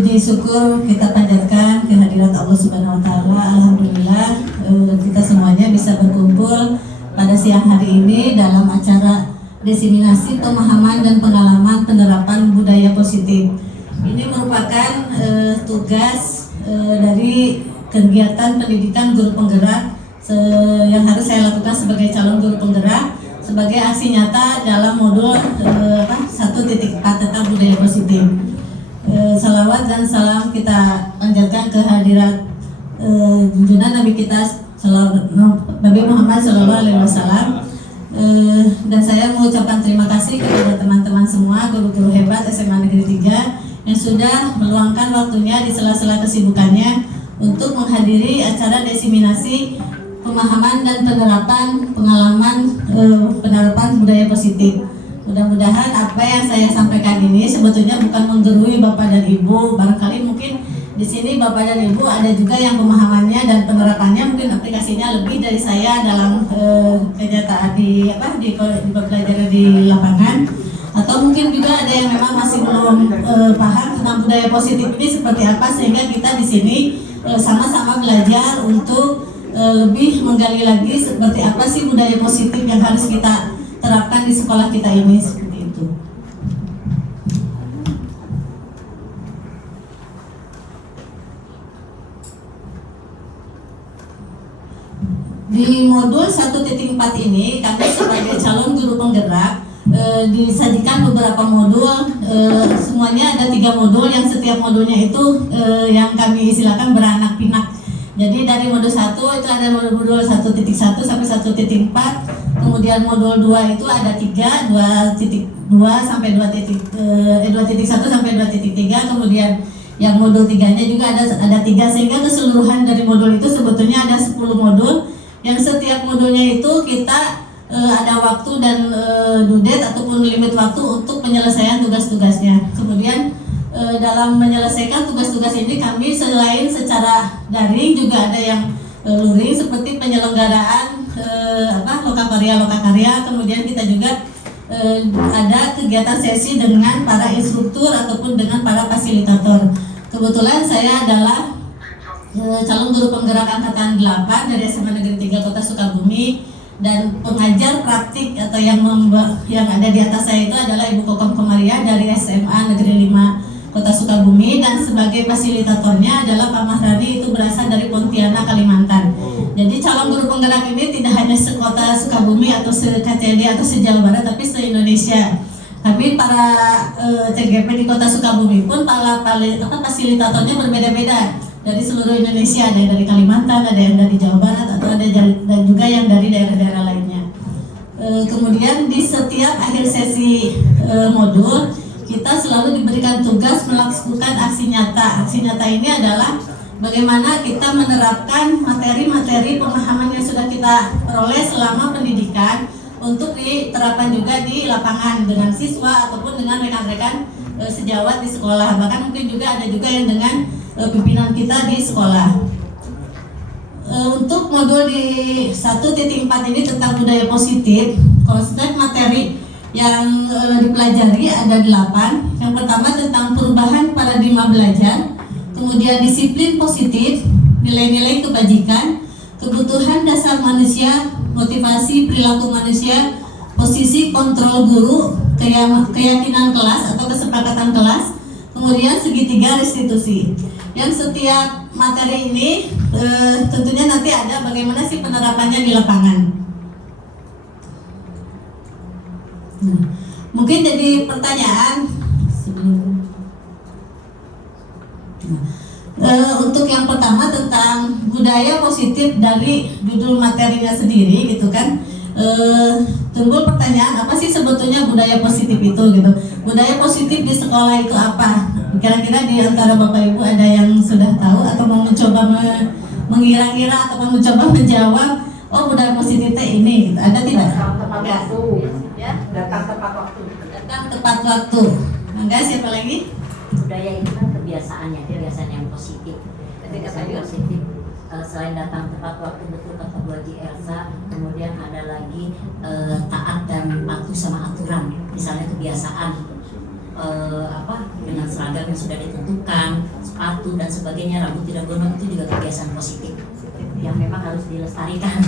Puji syukur kita panjatkan kehadirat Allah Subhanahu wa taala. Alhamdulillah kita semuanya bisa berkumpul pada siang hari ini dalam acara diseminasi pemahaman dan pengalaman penerapan budaya positif. Ini merupakan tugas dari kegiatan pendidikan guru penggerak yang harus saya lakukan sebagai calon guru penggerak sebagai aksi nyata dalam modul 1.4 tentang budaya positif. Salawat dan salam kita panjatkan kehadirat junjungan Nabi kita Nabi Muhammad SAW. Dan saya mengucapkan terima kasih kepada teman-teman semua guru-guru hebat SMA Negeri 3 yang sudah meluangkan waktunya di sela-sela kesibukannya untuk menghadiri acara diseminasi pemahaman dan penerapan pengalaman penerapan budaya positif. Mudah-mudahan apa yang saya sampaikan ini sebetulnya bukan menggurui Bapak dan Ibu. Barangkali mungkin di sini Bapak dan Ibu ada juga yang pemahamannya dan penerapannya mungkin aplikasinya lebih dari saya dalam kenyataan di pembelajaran di lapangan. Atau mungkin juga ada yang memang masih belum paham tentang budaya positif ini seperti apa, sehingga kita di sini sama-sama belajar untuk lebih menggali lagi seperti apa sih budaya positif yang harus kita terapkan di sekolah kita ini, seperti itu. Di modul 1.4 ini kami sebagai calon guru penggerak disajikan beberapa modul, semuanya ada 3 modul yang setiap modulnya itu yang kami istilahkan beranak pinak. Jadi dari modul 1 itu ada modul 1.1 sampai 1.4. Kemudian modul 2 itu ada 3, 2.2 sampai 2.1 sampai 2.3. Kemudian yang modul 3-nya juga ada 3, sehingga keseluruhan dari modul itu sebetulnya ada 10 modul. Yang setiap modulnya itu kita ada waktu dan due date ataupun limit waktu untuk penyelesaian tugas-tugasnya. Kemudian dalam menyelesaikan tugas-tugas ini kami selain secara daring juga ada yang luring seperti penyelenggaraan lokakarya. Kemudian kita juga ada kegiatan sesi dengan para instruktur ataupun dengan para fasilitator. Kebetulan saya adalah calon guru penggerak angkatan 8 dari SMA Negeri 3 Kota Sukabumi, dan pengajar praktik atau yang ada di atas saya itu adalah Ibu Kokom Komaria dari SMA Negeri 5 Kota Sukabumi, dan sebagai fasilitatornya adalah Pak Mahrani, itu berasal dari Pontianak, Kalimantan. Jadi calon guru penggerak ini tidak hanya sekota Sukabumi atau se-KCD atau se-Jawa Barat, tapi se-Indonesia. Tapi para CGP di Kota Sukabumi pun para fasilitatornya berbeda-beda dari seluruh Indonesia, ada yang dari Kalimantan, ada yang dari Jawa Barat, atau ada dan juga yang dari daerah-daerah lainnya. Kemudian di setiap akhir sesi modul kita selalu diberikan tugas melakukan aksi nyata. Aksi nyata ini adalah bagaimana kita menerapkan materi-materi pemahaman yang sudah kita peroleh selama pendidikan untuk diterapkan juga di lapangan dengan siswa ataupun dengan rekan-rekan sejawat di sekolah. Bahkan mungkin juga ada juga yang dengan pimpinan kita di sekolah. Untuk modul di 1.4 ini tentang budaya positif, konsep materi yang dipelajari ada 8. Yang pertama tentang perubahan paradigma belajar, kemudian disiplin positif, nilai-nilai kebajikan, kebutuhan dasar manusia, motivasi perilaku manusia, posisi kontrol guru, keyakinan kelas atau kesepakatan kelas, kemudian segitiga restitusi. Yang setiap materi ini tentunya nanti ada bagaimana sih penerapannya di lapangan. Mungkin jadi pertanyaan untuk yang pertama tentang budaya positif dari judul materinya sendiri gitu kan. Timbul pertanyaan, apa sih sebetulnya budaya positif itu gitu. Budaya positif di sekolah itu apa? Kira-kira di antara Bapak Ibu ada yang sudah tahu atau mau mencoba mengira-ngira atau mau mencoba menjawab, oh budaya positif ini gitu. Ada tidak? Ya, datang tepat waktu. Datang tepat waktu. Enggak, siapa lagi? Budaya itu kan kebiasaan yang positif. Kebiasaan positif. Selain datang tepat waktu, betul kata Bu Haji Elsa, kemudian ada lagi taat dan patuh sama aturan. Misalnya kebiasaan dengan seragam yang sudah ditentukan, sepatu dan sebagainya, rambut tidak gondrong, itu juga kebiasaan positif yang memang harus dilestarikan.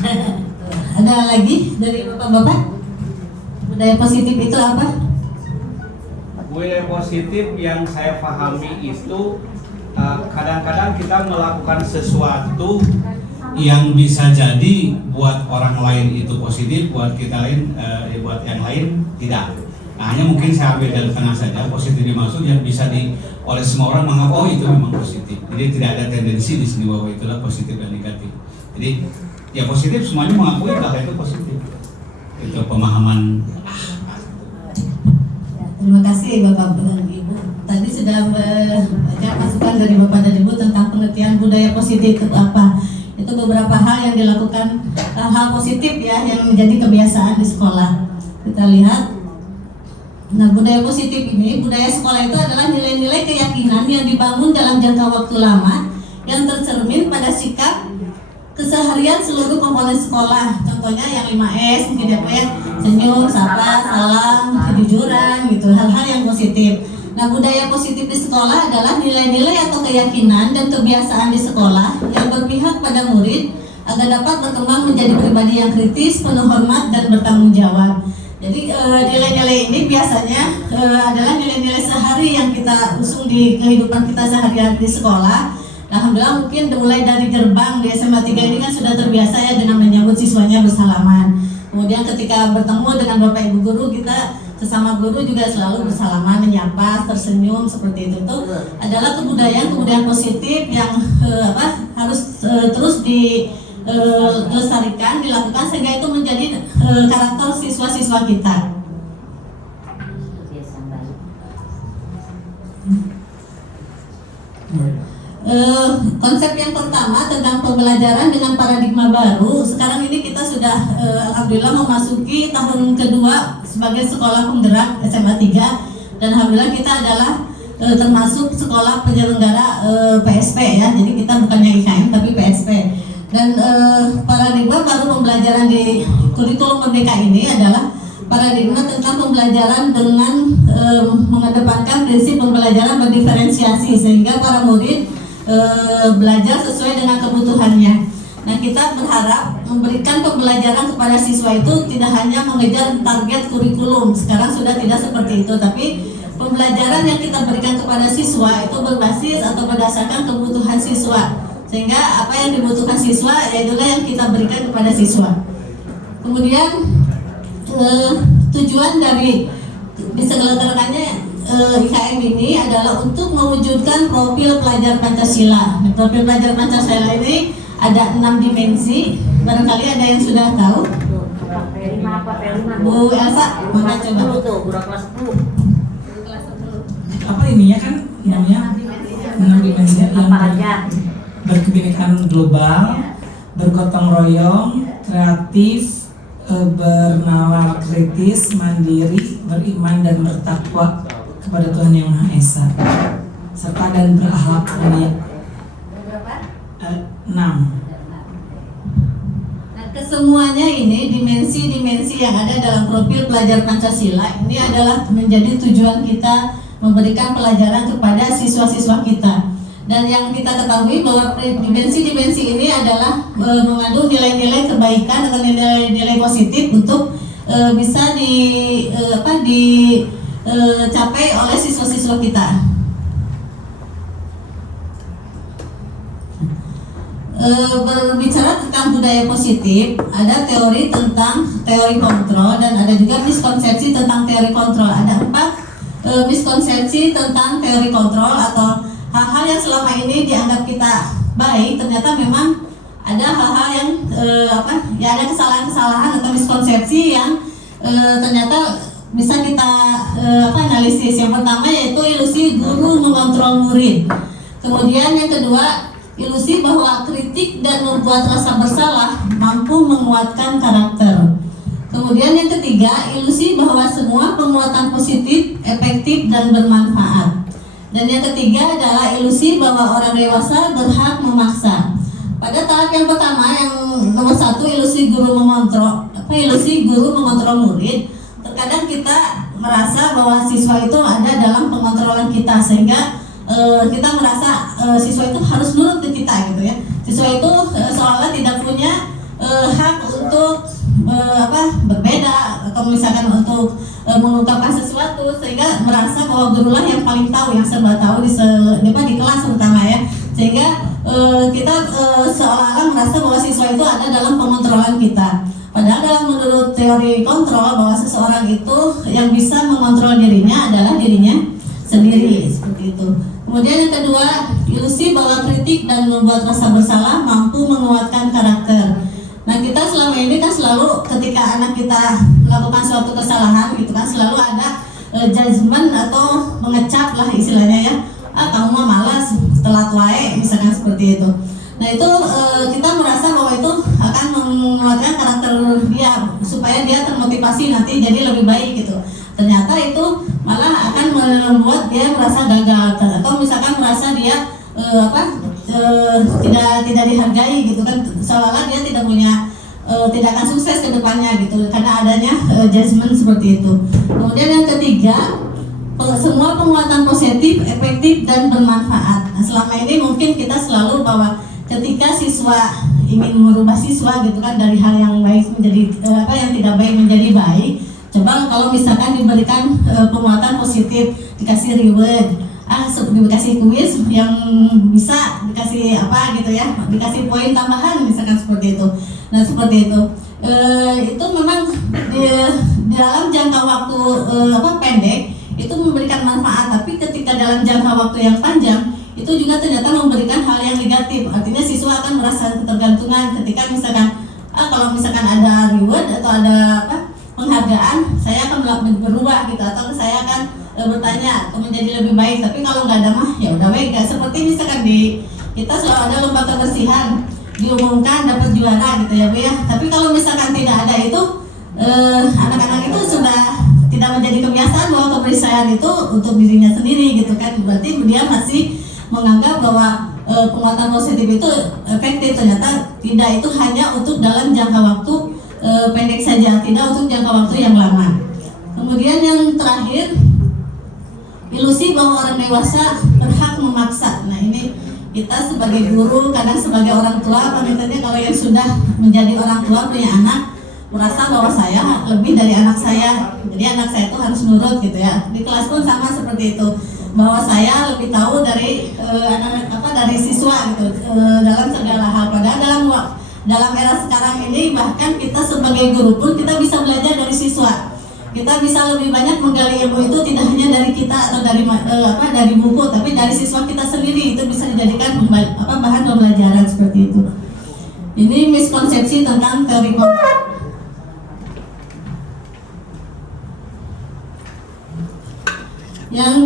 Ada lagi dari bapak-bapak? Budaya positif itu apa? Budaya positif yang saya pahami itu kadang-kadang kita melakukan sesuatu yang bisa jadi buat orang lain itu positif, buat kita lain, buat yang lain tidak. Nah, hanya mungkin saya ambil dari tengah saja, positif dimaksud yang bisa oleh semua orang menganggap oh itu memang positif. Jadi tidak ada tendensi di sini bahwa itulah positif dan negatif. Jadi ya positif semuanya mengakui bahwa itu positif. Itu pemahaman. Terima kasih Bapak dan Ibu. Tadi sudah banyak masukan dari Bapak dan Ibu tentang pengertian budaya positif itu apa. Itu beberapa hal yang dilakukan, hal positif ya yang menjadi kebiasaan di sekolah. Kita lihat. Nah, budaya positif ini, budaya sekolah itu adalah nilai-nilai keyakinan yang dibangun dalam jangka waktu lama yang tercermin pada sikap keseharian seluruh komponen sekolah. Contohnya yang 5S, mungkin ya, senyum, sapa, salam, kejujuran, gitu, hal-hal yang positif. Nah, budaya positif di sekolah adalah nilai-nilai atau keyakinan dan kebiasaan di sekolah yang berpihak pada murid agar dapat berkembang menjadi pribadi yang kritis, penuh hormat, dan bertanggung jawab. Jadi nilai-nilai ini biasanya adalah nilai-nilai sehari yang kita usung di kehidupan kita sehari-hari di sekolah. Alhamdulillah mungkin mulai dari gerbang di SMA 3 ini kan sudah terbiasa ya dengan menyambut siswanya bersalaman. Kemudian ketika bertemu dengan Bapak Ibu guru, kita sesama guru juga selalu bersalaman, menyapa, tersenyum, seperti itu. Itu adalah kebudayaan positif yang harus terus dilestarikan, dilakukan sehingga itu menjadi karakter siswa-siswa kita. Konsep yang pertama tentang pembelajaran dengan paradigma baru. Sekarang ini kita sudah alhamdulillah memasuki tahun kedua sebagai sekolah penggerak SMA 3 dan alhamdulillah kita adalah termasuk sekolah penyelenggara PSP ya. Jadi kita bukannya IKM tapi PSP. Dan paradigma baru pembelajaran di kurikulum Merdeka ini adalah paradigma tentang pembelajaran dengan mengedepankan prinsip pembelajaran berdiferensiasi sehingga para murid belajar sesuai dengan kebutuhannya. Nah, kita berharap memberikan pembelajaran kepada siswa itu tidak hanya mengejar target kurikulum. Sekarang sudah tidak seperti itu, tapi pembelajaran yang kita berikan kepada siswa itu berbasis atau berdasarkan kebutuhan siswa. Sehingga apa yang dibutuhkan siswa yaitulah yang kita berikan kepada siswa. Kemudian tujuan dari diselenggarakannya IKM ini adalah untuk mewujudkan profil pelajar Pancasila. Profil pelajar Pancasila ini ada 6 dimensi. Barangkali ada yang sudah tahu. Bu Elsa, maka coba. Kelas 10. Apa ininya kan namanya 6 dimensi yang berkebinekaan global, bergotong royong, kreatif, bernalar kritis, mandiri, beriman dan bertakwa kepada Tuhan Yang Maha Esa, serta dan berakhlak mulia. 6. Nah, kesemuanya ini dimensi-dimensi yang ada dalam profil pelajar Pancasila ini adalah menjadi tujuan kita memberikan pelajaran kepada siswa-siswa kita. Dan yang kita ketahui bahwa dimensi-dimensi ini adalah mengandung nilai-nilai kebaikan atau nilai-nilai positif untuk bisa dicapai oleh siswa-siswa kita. Berbicara tentang budaya positif, ada teori tentang teori kontrol dan ada juga miskonsepsi tentang teori kontrol. Ada 4 miskonsepsi tentang teori kontrol atau hal-hal yang selama ini dianggap kita baik, ternyata memang ada hal-hal yang ada kesalahan-kesalahan atau miskonsepsi yang ternyata bisa kita analisis. Yang pertama yaitu ilusi guru mengontrol murid. Kemudian yang kedua, ilusi bahwa kritik dan membuat rasa bersalah mampu menguatkan karakter. Kemudian yang ketiga, ilusi bahwa semua penguatan positif, efektif dan bermanfaat. Dan yang ketiga adalah ilusi bahwa orang dewasa berhak memaksa. Pada tahap yang pertama, yang nomor 1, ilusi guru mengontrol murid. Terkadang kita merasa bahwa siswa itu ada dalam pengontrolan kita, sehingga kita merasa siswa itu harus nurut ke kita gitu ya. Siswa itu seolah tidak punya hak untuk berbeda atau misalkan untuk mengungkapkan sesuatu, sehingga merasa bahwa gurulah yang paling tahu, yang serba tahu di kelas terutama ya, sehingga kita seolah-olah merasa bahwa siswa itu ada dalam pengontrolan kita. Padahal dalam menurut teori kontrol bahwa seseorang itu yang bisa mengontrol dirinya adalah dirinya sendiri, seperti itu. Kemudian yang kedua, ilusi bahwa kritik dan membuat rasa bersalah mampu menguatkan karakter. Nah, kita selama ini kan selalu ketika anak kita melakukan suatu kesalahan gitu kan, selalu ada judgement atau mengecap lah istilahnya ya. Kamu mah malas, telat wae, misalkan seperti itu. Nah, itu kita merasa bahwa itu akan menguatkan karakter dia supaya dia termotivasi nanti jadi lebih baik gitu. Ternyata itu malah akan membuat dia merasa gagal atau misalkan merasa dia tidak dihargai gitu kan, seolah-olah dia tidak punya tidak akan sukses ke depannya gitu karena adanya judgement seperti itu. Kemudian yang ketiga, semua penguatan positif, efektif dan bermanfaat. Nah, selama ini mungkin kita selalu bahwa ketika siswa ingin merubah siswa gitu kan dari hal yang baik menjadi yang tidak baik menjadi baik. Coba kalau misalkan diberikan penguatan positif, dikasih reward, dikasih kuis yang bisa dikasih gitu ya, dikasih poin tambahan misalkan seperti itu. Nah, seperti itu. Itu memang di dalam jangka waktu pendek itu memberikan manfaat, tapi ketika dalam jangka waktu yang panjang itu juga ternyata memberikan hal yang negatif. Artinya siswa akan merasa ketergantungan ketika misalkan kalau misalkan ada reward atau ada penghargaan, saya akan berubah gitu, atau saya akan bertanya atau menjadi lebih baik. Tapi kalau nggak ada mah ya udah baik. Seperti misalkan kita selalu ada lomba kebersihan, diumumkan dapat juara gitu ya Bu ya. Tapi kalau misalkan tidak ada itu, anak-anak itu sudah tidak menjadi kebiasaan bahwa kebersihan itu untuk dirinya sendiri gitu kan. Berarti dia masih menganggap bahwa penguatan positif itu efektif. Ternyata tidak, itu hanya untuk dalam jangka waktu pendek saja, tidak untuk jangka waktu yang lama. Kemudian yang terakhir, ilusi bahwa orang dewasa berhak memaksa. Nah, ini kita sebagai guru, kadang sebagai orang tua, pamitnya kalau yang sudah menjadi orang tua punya anak, merasa bahwa saya lebih dari anak saya, jadi anak saya itu harus nurut gitu ya. Di kelas pun sama seperti itu, bahwa saya lebih tahu dari dari siswa gitu dalam segala hal. Padahal dalam era sekarang ini bahkan kita sebagai guru pun kita bisa belajar dari siswa. Kita bisa lebih banyak menggali ilmu itu tidak hanya dari kita atau dari buku, tapi dari siswa kita sendiri. Itu bisa dijadikan bahan pembelajaran seperti itu. Ini miskonsepsi tentang teori kontrol. Yang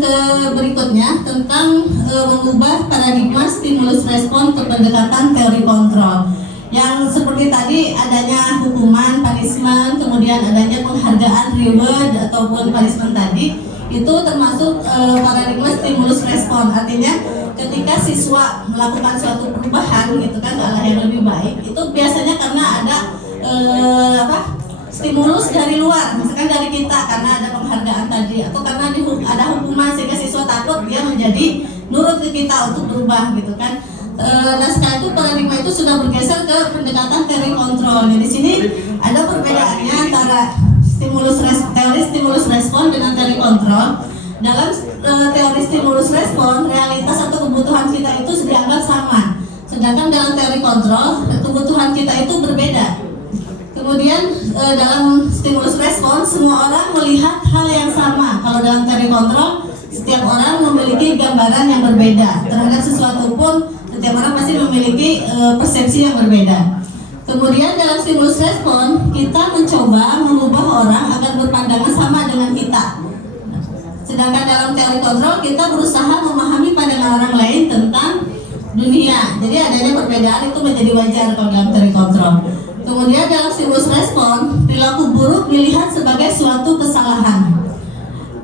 berikutnya tentang mengubah paradigma stimulus respon ke pendekatan teori kontrol. Yang seperti tadi adanya hukuman, punishment, kemudian adanya penghargaan, reward ataupun punishment tadi, itu termasuk paradigma stimulus respon. Artinya ketika siswa melakukan suatu perubahan gitu kan ke arah yang lebih baik, itu biasanya karena ada stimulus dari luar, misalkan dari kita karena ada penghargaan tadi, atau karena ada hukuman sehingga siswa takut dia menjadi nurut ke kita untuk berubah gitu kan. Nah, sekarang itu paradigma itu sudah bergeser ke pendekatan teori kontrol. Di sini ada perbedaannya antara teori stimulus respon dengan teori kontrol. Dalam teori stimulus respon, realitas atau kebutuhan kita itu dianggap sama. Sedangkan dalam teori kontrol, kebutuhan kita itu berbeda. Kemudian dalam stimulus respon, semua orang melihat hal yang sama. Kalau dalam teori kontrol, setiap orang memiliki gambaran yang berbeda terhadap sesuatu pun. Setiap orang pasti memiliki persepsi yang berbeda. Kemudian dalam stimulus respon, kita mencoba mengubah orang agar berpandangan sama dengan kita. Sedangkan dalam teori kontrol, kita berusaha memahami pandangan orang lain tentang dunia. Jadi adanya perbedaan itu menjadi wajar kalau dalam teori kontrol. Kemudian dalam stimulus respon, perilaku buruk dilihat sebagai suatu kesalahan.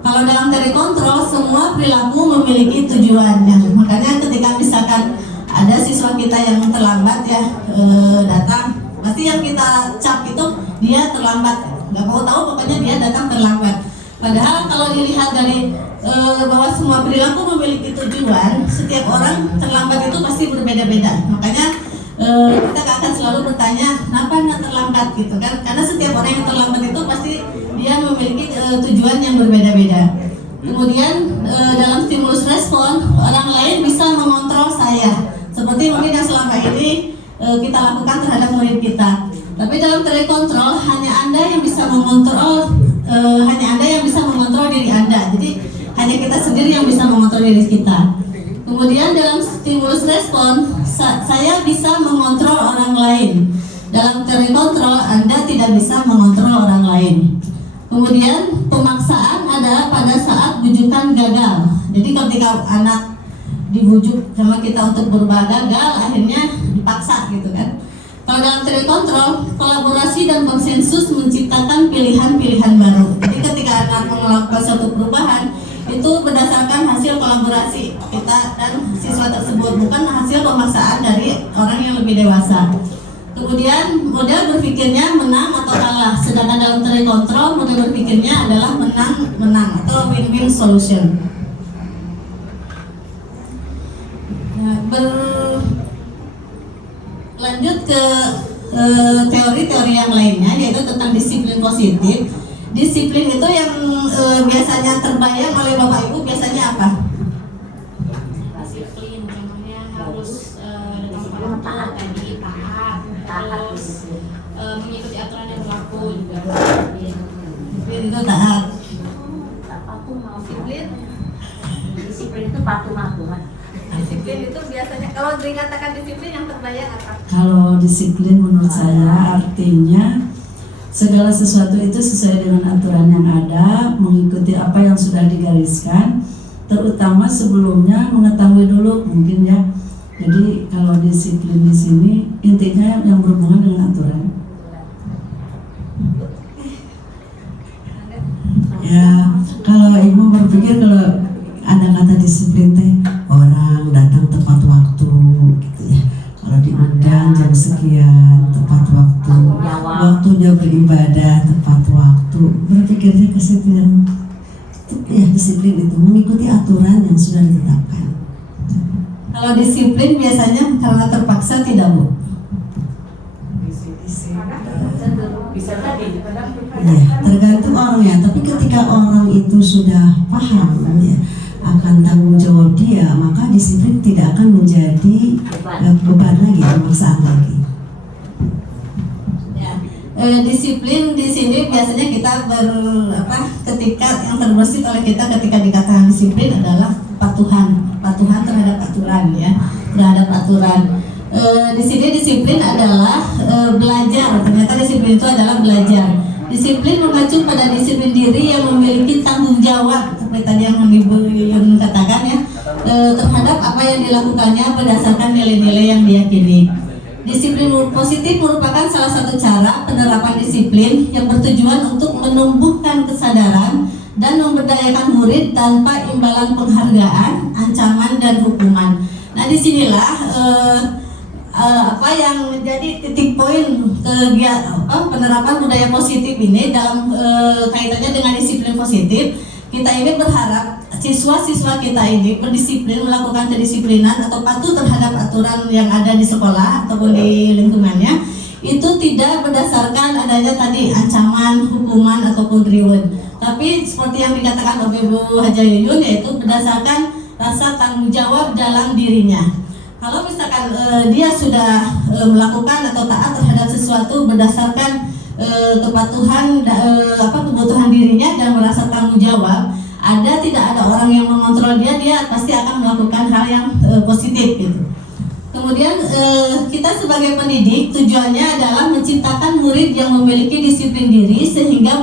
Kalau dalam teori kontrol, semua perilaku memiliki tujuannya. Makanya ketika misalkan ada siswa kita yang terlambat ya datang, pasti yang kita cap itu dia terlambat, nggak mau tahu pokoknya dia datang terlambat. Padahal kalau dilihat dari bahwa semua perilaku memiliki tujuan. Setiap orang terlambat itu pasti berbeda-beda. Makanya kita akan selalu bertanya, kenapa nggak terlambat gitu kan? Karena setiap orang yang terlambat itu pasti dia memiliki tujuan yang berbeda-beda. Kemudian dalam stimulus respon, orang lain bisa mengontrol saya. Seperti mungkin yang selama ini kita lakukan terhadap murid kita. Tapi dalam teori kontrol, hanya Anda yang bisa mengontrol, diri Anda. Jadi hanya kita sendiri yang bisa mengontrol diri kita. Kemudian dalam stimulus respon, saya bisa mengontrol orang lain. Dalam teori kontrol, Anda tidak bisa mengontrol orang lain. Kemudian pemaksaan adalah pada saat bujukan gagal. Jadi ketika anak dibujuk sama kita untuk berubah gagal, akhirnya dipaksa gitu kan. Kalau dalam teori kontrol, kolaborasi dan konsensus menciptakan pilihan-pilihan baru. Jadi ketika anak melakukan suatu perubahan, itu berdasarkan hasil kolaborasi kita dan siswa tersebut, bukan hasil pemaksaan dari orang yang lebih dewasa. Kemudian model berpikirnya menang atau kalah, sedangkan dalam teori kontrol model berpikirnya adalah menang-menang atau win-win solution. Nah, berlanjut ke teori-teori yang lainnya, yaitu tentang disiplin positif. Disiplin itu yang biasanya terbayang oleh Bapak Ibu biasanya apa? Disiplin, contohnya harus taat, terus mengikuti aturan yang berlaku juga. Disiplin itu taat. Disiplin itu patuh-patuhan. Disiplin itu biasanya kalau dikatakan disiplin yang terbayang apa? Kalau disiplin menurut saya artinya segala sesuatu itu sesuai dengan aturan yang ada, mengikuti apa yang sudah digariskan, terutama sebelumnya mengetahui dulu mungkin ya. Jadi kalau disiplin di sini intinya yang berhubungan dengan aturan. Ya, kalau ibu berpikir kalau ada kata disiplin teh orang datang tepat waktu gitu ya. Kalau diundang jam sekian tepat waktu, waktunya beribadah tepat waktu, berpikirnya ke situ yang ya disiplin itu mengikuti aturan yang sudah ditetapkan. Kalau disiplin biasanya karena terpaksa tidak, Bu? Bisa tadi. Ya, tergantung orangnya. Tapi ketika orang itu sudah paham ya akan tanggung jawab dia, maka disiplin tidak akan menjadi beban lagi, pemaksaan lagi. Ya, disiplin di sini biasanya kita ketika yang terbersih oleh kita ketika dikatakan disiplin adalah patuhan terhadap aturan ya, terhadap aturan. Di sini disiplin adalah belajar. Ternyata disiplin itu adalah belajar. Disiplin mengacu pada disiplin diri yang memiliki tanggung jawab seperti tadi yang Ibu Yun katakan ya, terhadap apa yang dilakukannya berdasarkan nilai-nilai yang diyakini. Disiplin positif merupakan salah satu cara penerapan disiplin yang bertujuan untuk menumbuhkan kesadaran dan memberdayakan murid tanpa imbalan penghargaan, ancaman, dan hukuman. Nah, disinilah apa yang menjadi titik poin penerapan budaya positif ini dalam kaitannya dengan disiplin positif. Kita ini berharap siswa-siswa kita ini berdisiplin, melakukan kedisiplinan atau patuh terhadap aturan yang ada di sekolah ataupun di lingkungannya, itu tidak berdasarkan adanya tadi ancaman, hukuman ataupun reward, tapi seperti yang dikatakan oleh Bu Haja Yuyun, yaitu berdasarkan rasa tanggung jawab dalam dirinya. Kalau misalkan dia sudah melakukan atau taat terhadap sesuatu berdasarkan kepatuhan, kebutuhan dirinya dan merasa tanggung jawab, tidak ada orang yang mengontrol dia pasti akan melakukan hal yang positif gitu. Kemudian kita sebagai pendidik tujuannya adalah menciptakan murid yang memiliki disiplin diri sehingga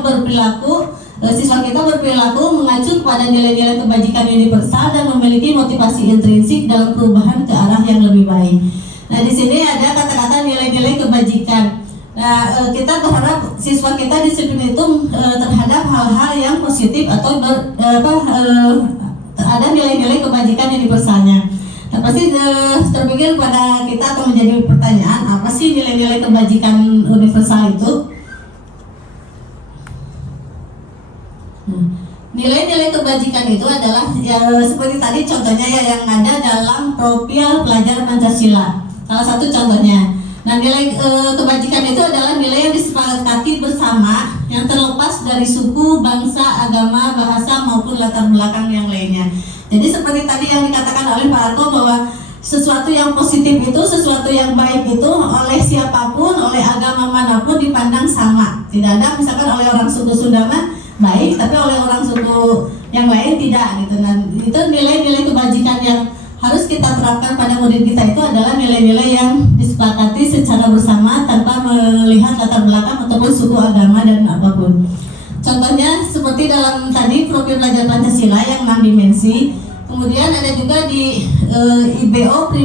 siswa kita berperilaku mengacu pada nilai-nilai kebajikan universal dan memiliki motivasi intrinsik dalam perubahan ke arah yang lebih baik. Nah, di sini ada kata-kata nilai-nilai kebajikan. Nah, kita berharap siswa kita disiplin itu terhadap hal-hal yang positif atau ada nilai-nilai kebajikan universalnya. Nah, pasti terpikir pada kita atau menjadi pertanyaan, apa sih nilai-nilai kebajikan universal itu? Nilai-nilai kebajikan kebajikan itu adalah ya seperti tadi contohnya ya yang ada dalam profil pelajar Pancasila. Salah satu contohnya. Nah, nilai kebajikan itu adalah nilai yang disepakati bersama yang terlepas dari suku, bangsa, agama, bahasa maupun latar belakang yang lainnya. Jadi seperti tadi yang dikatakan oleh Pak Arko bahwa sesuatu yang positif itu, sesuatu yang baik itu oleh siapapun, oleh agama manapun dipandang sama. Tidak ada misalkan oleh orang suku Sunda baik, tapi oleh orang suku yang lain tidak gitu. Nah, itu nilai-nilai kebajikan yang harus kita terapkan pada murid kita itu adalah nilai-nilai yang disepakati secara bersama tanpa melihat latar belakang ataupun suku, agama dan apapun. Contohnya seperti dalam tadi profil pelajar Pancasila yang 6 dimensi. Kemudian ada juga di IBO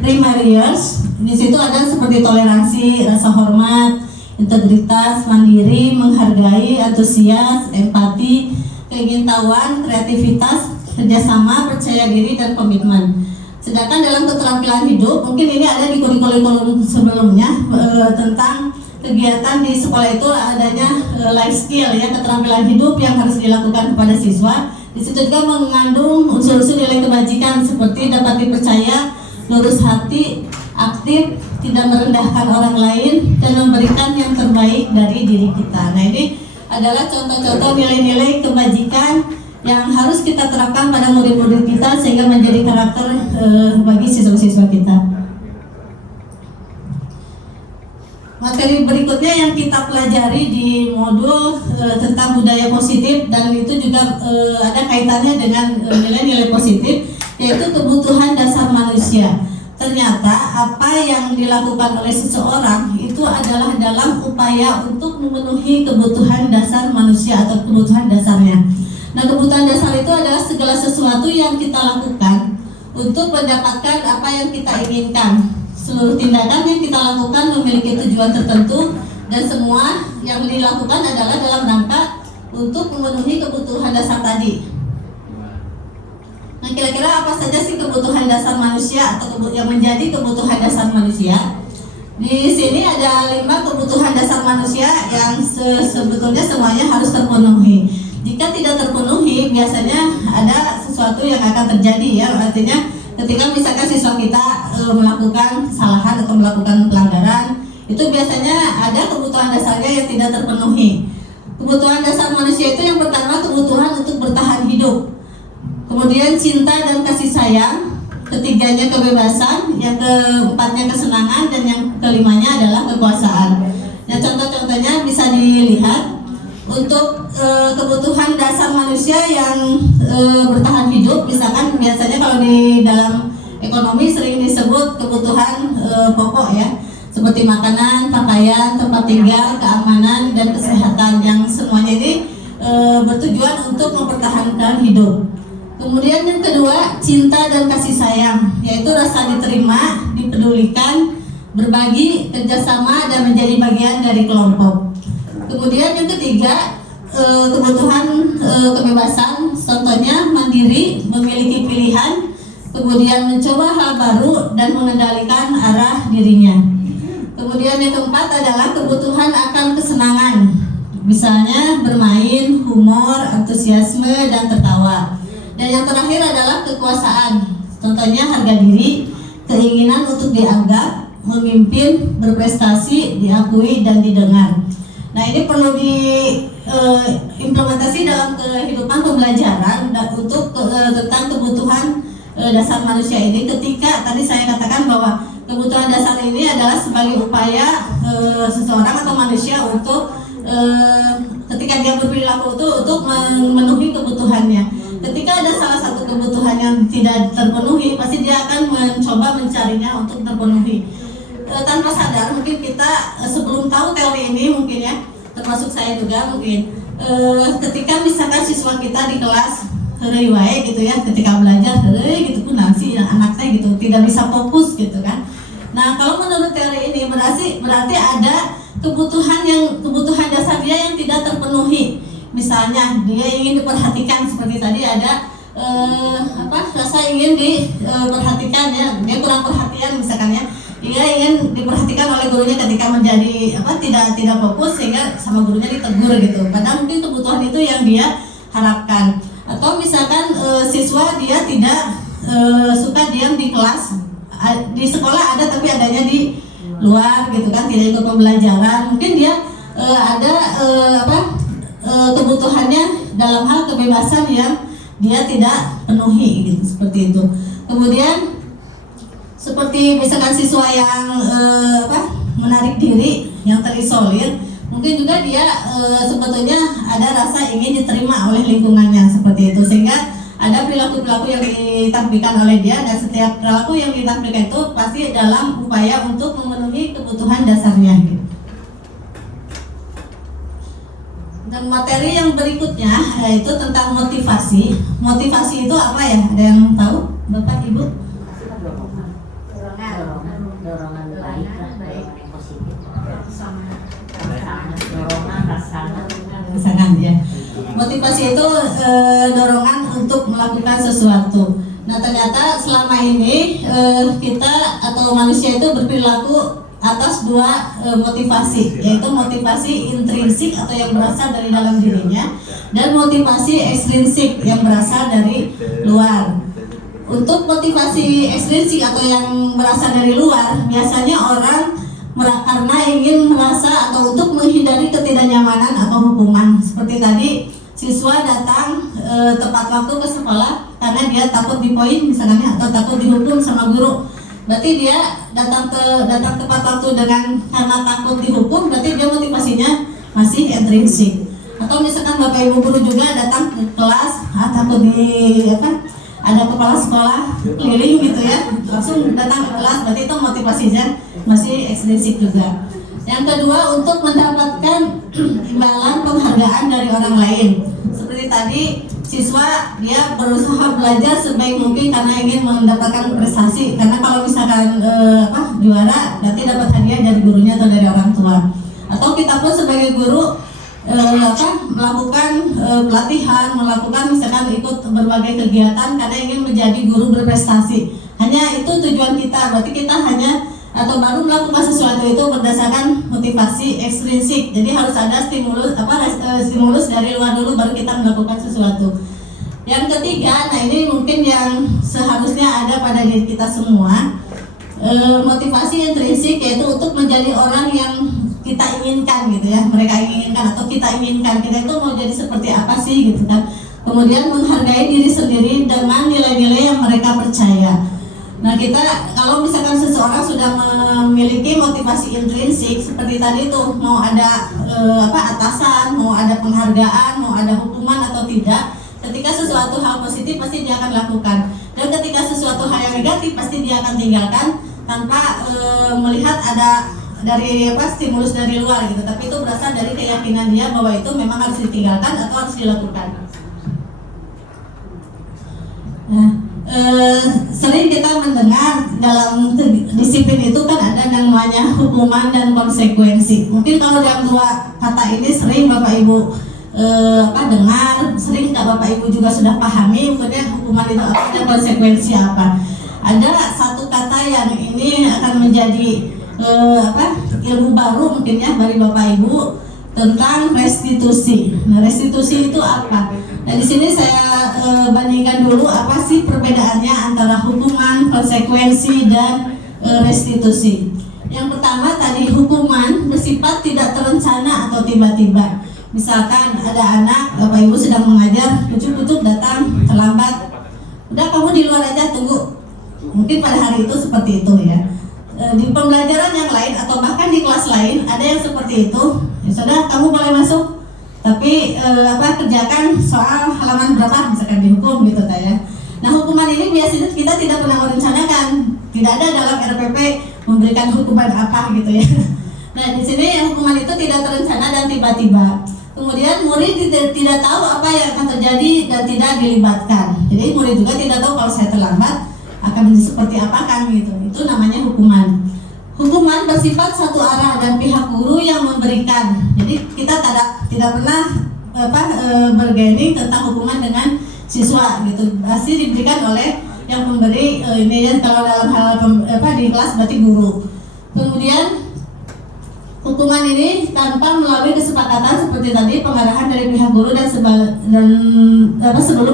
primary years. Di situ ada seperti toleransi, rasa hormat, integritas, mandiri, menghargai, antusias, empati, keingintahuan, kreativitas, kerjasama, percaya diri, dan komitmen. Sedangkan dalam keterampilan hidup, mungkin ini ada di kurikulum sebelumnya tentang kegiatan di sekolah itu adanya life skill ya, keterampilan hidup yang harus dilakukan kepada siswa. Di situ juga mengandung unsur-unsur nilai kebajikan seperti dapat dipercaya, lurus hati, aktif, tidak merendahkan orang lain, dan memberikan yang terbaik dari diri kita. Nah, ini adalah contoh-contoh nilai-nilai kebajikan yang harus kita terapkan pada murid-murid kita sehingga menjadi karakter bagi siswa-siswa kita. Materi berikutnya yang kita pelajari di modul tentang budaya positif, dan itu juga ada kaitannya dengan nilai-nilai positif, yaitu kebutuhan dasar manusia. Ternyata apa yang dilakukan oleh seseorang itu adalah dalam upaya untuk memenuhi kebutuhan dasar manusia atau kebutuhan dasarnya. Nah, kebutuhan dasar itu adalah segala sesuatu yang kita lakukan untuk mendapatkan apa yang kita inginkan. Seluruh tindakan yang kita lakukan memiliki tujuan tertentu, dan semua yang dilakukan adalah dalam rangka untuk memenuhi kebutuhan dasar tadi. Nah, kira-kira apa saja sih kebutuhan dasar manusia atau yang menjadi kebutuhan dasar manusia? Di sini ada 5 kebutuhan dasar manusia yang sebetulnya semuanya harus terpenuhi. Jika tidak terpenuhi, biasanya ada sesuatu yang akan terjadi ya. Artinya ketika misalkan siswa kita melakukan kesalahan atau melakukan pelanggaran, itu biasanya ada kebutuhan dasarnya yang tidak terpenuhi. Kebutuhan dasar manusia itu yang pertama kebutuhan untuk bertahan hidup. Kemudian cinta dan kasih sayang. Ketiganya kebebasan. Yang keempatnya kesenangan. Dan yang kelimanya adalah kekuasaan. Nah, contoh-contohnya bisa dilihat. Untuk kebutuhan dasar manusia yang bertahan hidup, misalkan biasanya kalau di dalam ekonomi sering disebut kebutuhan pokok ya, seperti makanan, pakaian, tempat tinggal, keamanan, dan kesehatan, yang semuanya ini bertujuan untuk mempertahankan hidup. Kemudian yang kedua, cinta dan kasih sayang, yaitu rasa diterima, dipedulikan, berbagi, kerjasama, dan menjadi bagian dari kelompok. Kemudian yang ketiga, kebutuhan kebebasan, contohnya mandiri, memiliki pilihan, kemudian mencoba hal baru dan mengendalikan arah dirinya. Kemudian yang keempat adalah kebutuhan akan kesenangan, misalnya bermain, humor, antusiasme, dan tertawa. Dan yang terakhir adalah kekuasaan, contohnya harga diri, keinginan untuk dianggap, memimpin, berprestasi, diakui, dan didengar. Nah, ini perlu diimplementasi dalam kehidupan pembelajaran untuk tentang kebutuhan dasar manusia ini. Ketika tadi saya katakan bahwa kebutuhan dasar ini adalah sebagai upaya seseorang atau manusia untuk ketika dia berperilaku itu untuk memenuhi kebutuhannya. Ketika ada salah satu kebutuhan yang tidak terpenuhi, pasti dia akan mencoba mencarinya untuk terpenuhi. Tanpa sadar mungkin kita sebelum tahu teori ini mungkin ya, termasuk saya juga mungkin ketika misalkan siswa kita di kelas heureuy wae gitu ya, ketika belajar heureuy gitu pun nanti anak saya gitu tidak bisa fokus gitu kan. Nah, kalau menurut teori ini berarti ada kebutuhan dasar dia yang tidak terpenuhi. Misalnya dia ingin diperhatikan, seperti tadi ada rasa ingin diperhatikan ya, dia kurang perhatian misalkan ya. Dia ingin diperhatikan oleh gurunya ketika menjadi tidak fokus sehingga sama gurunya ditegur gitu. Padahal mungkin kebutuhan itu yang dia harapkan. Atau misalkan siswa dia tidak suka diam di kelas, di sekolah ada tapi adanya di luar gitu kan, tidak ikut pembelajaran, mungkin dia ada kebutuhannya dalam hal kebebasan yang dia tidak penuhi gitu, seperti itu. Kemudian seperti misalkan siswa yang menarik diri, yang terisolir, mungkin juga dia sebetulnya ada rasa ingin diterima oleh lingkungannya, seperti itu, sehingga ada perilaku-perilaku yang ditampilkan oleh dia, dan setiap perilaku yang ditampilkan itu pasti dalam upaya untuk memenuhi kebutuhan dasarnya gitu. Dan materi yang berikutnya yaitu tentang motivasi. Motivasi itu apa ya? Ada yang tahu, Bapak Ibu? Dorongan baik lah, dorongan yang positif. Dorongan Pasangan ya. Motivasi itu dorongan untuk melakukan sesuatu. Nah, ternyata selama ini kita atau manusia itu berperilaku atas dua motivasi, yaitu motivasi intrinsik atau yang berasal dari dalam dirinya, dan motivasi ekstrinsik yang berasal dari luar. Untuk motivasi ekstrinsik atau yang berasal dari luar, biasanya orang karena ingin merasa atau untuk menghindari ketidaknyamanan atau hukuman. Seperti tadi, siswa datang tepat waktu ke sekolah karena dia takut dipoin misalnya, atau takut dihukum sama guru. Berarti dia datang tepat waktu karena takut dihukum, berarti dia motivasinya masih intrinsik. Atau misalkan Bapak Ibu guru juga datang ke kelas, takut ada kepala sekolah keliling gitu ya, langsung datang ke kelas, berarti itu motivasinya masih ekstrinsik juga. Yang kedua, untuk mendapatkan imbalan penghargaan dari orang lain. Seperti tadi, siswa dia berusaha belajar sebaik mungkin karena ingin mendapatkan prestasi. Karena kalau misalkan juara, berarti dapat hadiah dari gurunya atau dari orang tua. Atau kita pun sebagai guru melakukan pelatihan, melakukan misalkan ikut berbagai kegiatan karena ingin menjadi guru berprestasi. Hanya itu tujuan kita. Berarti kita hanya atau baru melakukan sesuatu itu berdasarkan motivasi ekstrinsik. Jadi harus ada stimulus dari luar dulu baru kita melakukan sesuatu. Yang ketiga, nah ini mungkin yang seharusnya ada pada diri kita semua, motivasi intrinsik, yaitu untuk menjadi orang yang kita inginkan gitu ya, mereka inginkan atau kita inginkan, kita itu mau jadi seperti apa sih gitu kan. Kemudian menghargai diri sendiri dengan nilai-nilai yang mereka percaya. Nah, kita kalau misalkan seseorang sudah memiliki motivasi intrinsik seperti tadi tuh, mau ada atasan, mau ada penghargaan, mau ada hukuman atau tidak, ketika sesuatu hal positif pasti dia akan lakukan, dan ketika sesuatu hal yang negatif pasti dia akan tinggalkan tanpa melihat ada dari stimulus dari luar gitu, tapi itu berasal dari keyakinan dia bahwa itu memang harus ditinggalkan atau harus dilakukan. Nah, sering kita mendengar dalam disiplin itu kan ada namanya hukuman dan konsekuensi. Mungkin kalau dalam dua kata ini sering Bapak Ibu dengar, sering Bapak Ibu juga sudah pahami, maksudnya hukuman itu apa dan konsekuensi apa. Ada satu kata yang ini akan menjadi ilmu baru mungkin ya bagi Bapak Ibu tentang restitusi. Nah, restitusi itu apa? Nah, di sini saya bandingkan dulu apa sih perbedaannya antara hukuman, konsekuensi, dan restitusi. Yang pertama tadi, hukuman bersifat tidak terencana atau tiba-tiba. Misalkan ada anak, Bapak Ibu sedang mengajar, ujuk-ujuk datang terlambat, udah kamu di luar aja tunggu. Mungkin pada hari itu seperti itu ya. Di pembelajaran yang lain atau bahkan di kelas lain ada yang seperti itu. Ya sudah, kamu boleh masuk, tapi kerjakan soal halaman berapa misalkan dihukum gitu ya. Nah, hukuman ini biasanya kita tidak pernah merencanakan, tidak ada dalam RPP memberikan hukuman apa gitu ya. Nah, di sini hukuman itu tidak terencana dan tiba-tiba. Kemudian murid tidak tahu apa yang akan terjadi dan tidak dilibatkan. Jadi murid juga tidak tahu kalau saya terlambat akan seperti apa kan gitu. Itu namanya hukuman. Hukuman bersifat satu arah dan pihak guru yang memberikan. Jadi kita tidak pernah bergaining tentang hukuman dengan siswa gitu. Pasti diberikan oleh yang memberi ini ya, kalau dalam hal di kelas berarti guru. Kemudian hukuman ini tanpa melalui kesepakatan seperti tadi pengarahan dari pihak guru dan sebelum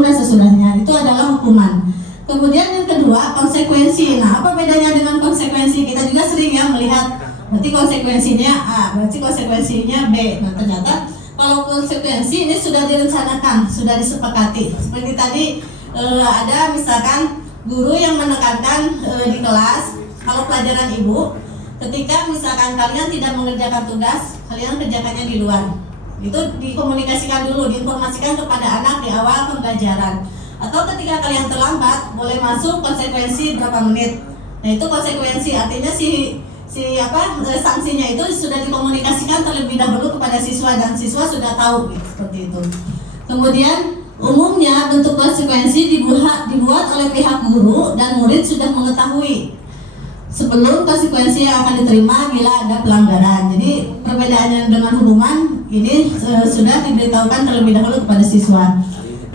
dan sesudahnya, itu adalah hukuman. Kemudian yang kedua, konsekuensi. Nah, apa bedanya dengan konsekuensi? Kita juga sering ya melihat berarti konsekuensinya A, berarti konsekuensinya B. Nah, ternyata kalau konsekuensi ini sudah direncanakan, sudah disepakati. Seperti tadi ada misalkan guru yang menekankan di kelas, kalau pelajaran ibu, ketika misalkan kalian tidak mengerjakan tugas, kalian kerjakannya di luar. Itu dikomunikasikan dulu, diinformasikan kepada anak di awal pembelajaran. Atau ketika kalian terlambat, boleh masuk konsekuensi berapa menit. Nah, itu konsekuensi, artinya sanksinya itu sudah dikomunikasikan terlebih dahulu kepada siswa dan siswa sudah tahu gitu, seperti itu. Kemudian umumnya bentuk konsekuensi dibuat oleh pihak guru dan murid sudah mengetahui sebelum konsekuensi yang akan diterima bila ada pelanggaran. Jadi perbedaannya dengan hukuman ini sudah diberitahukan terlebih dahulu kepada siswa.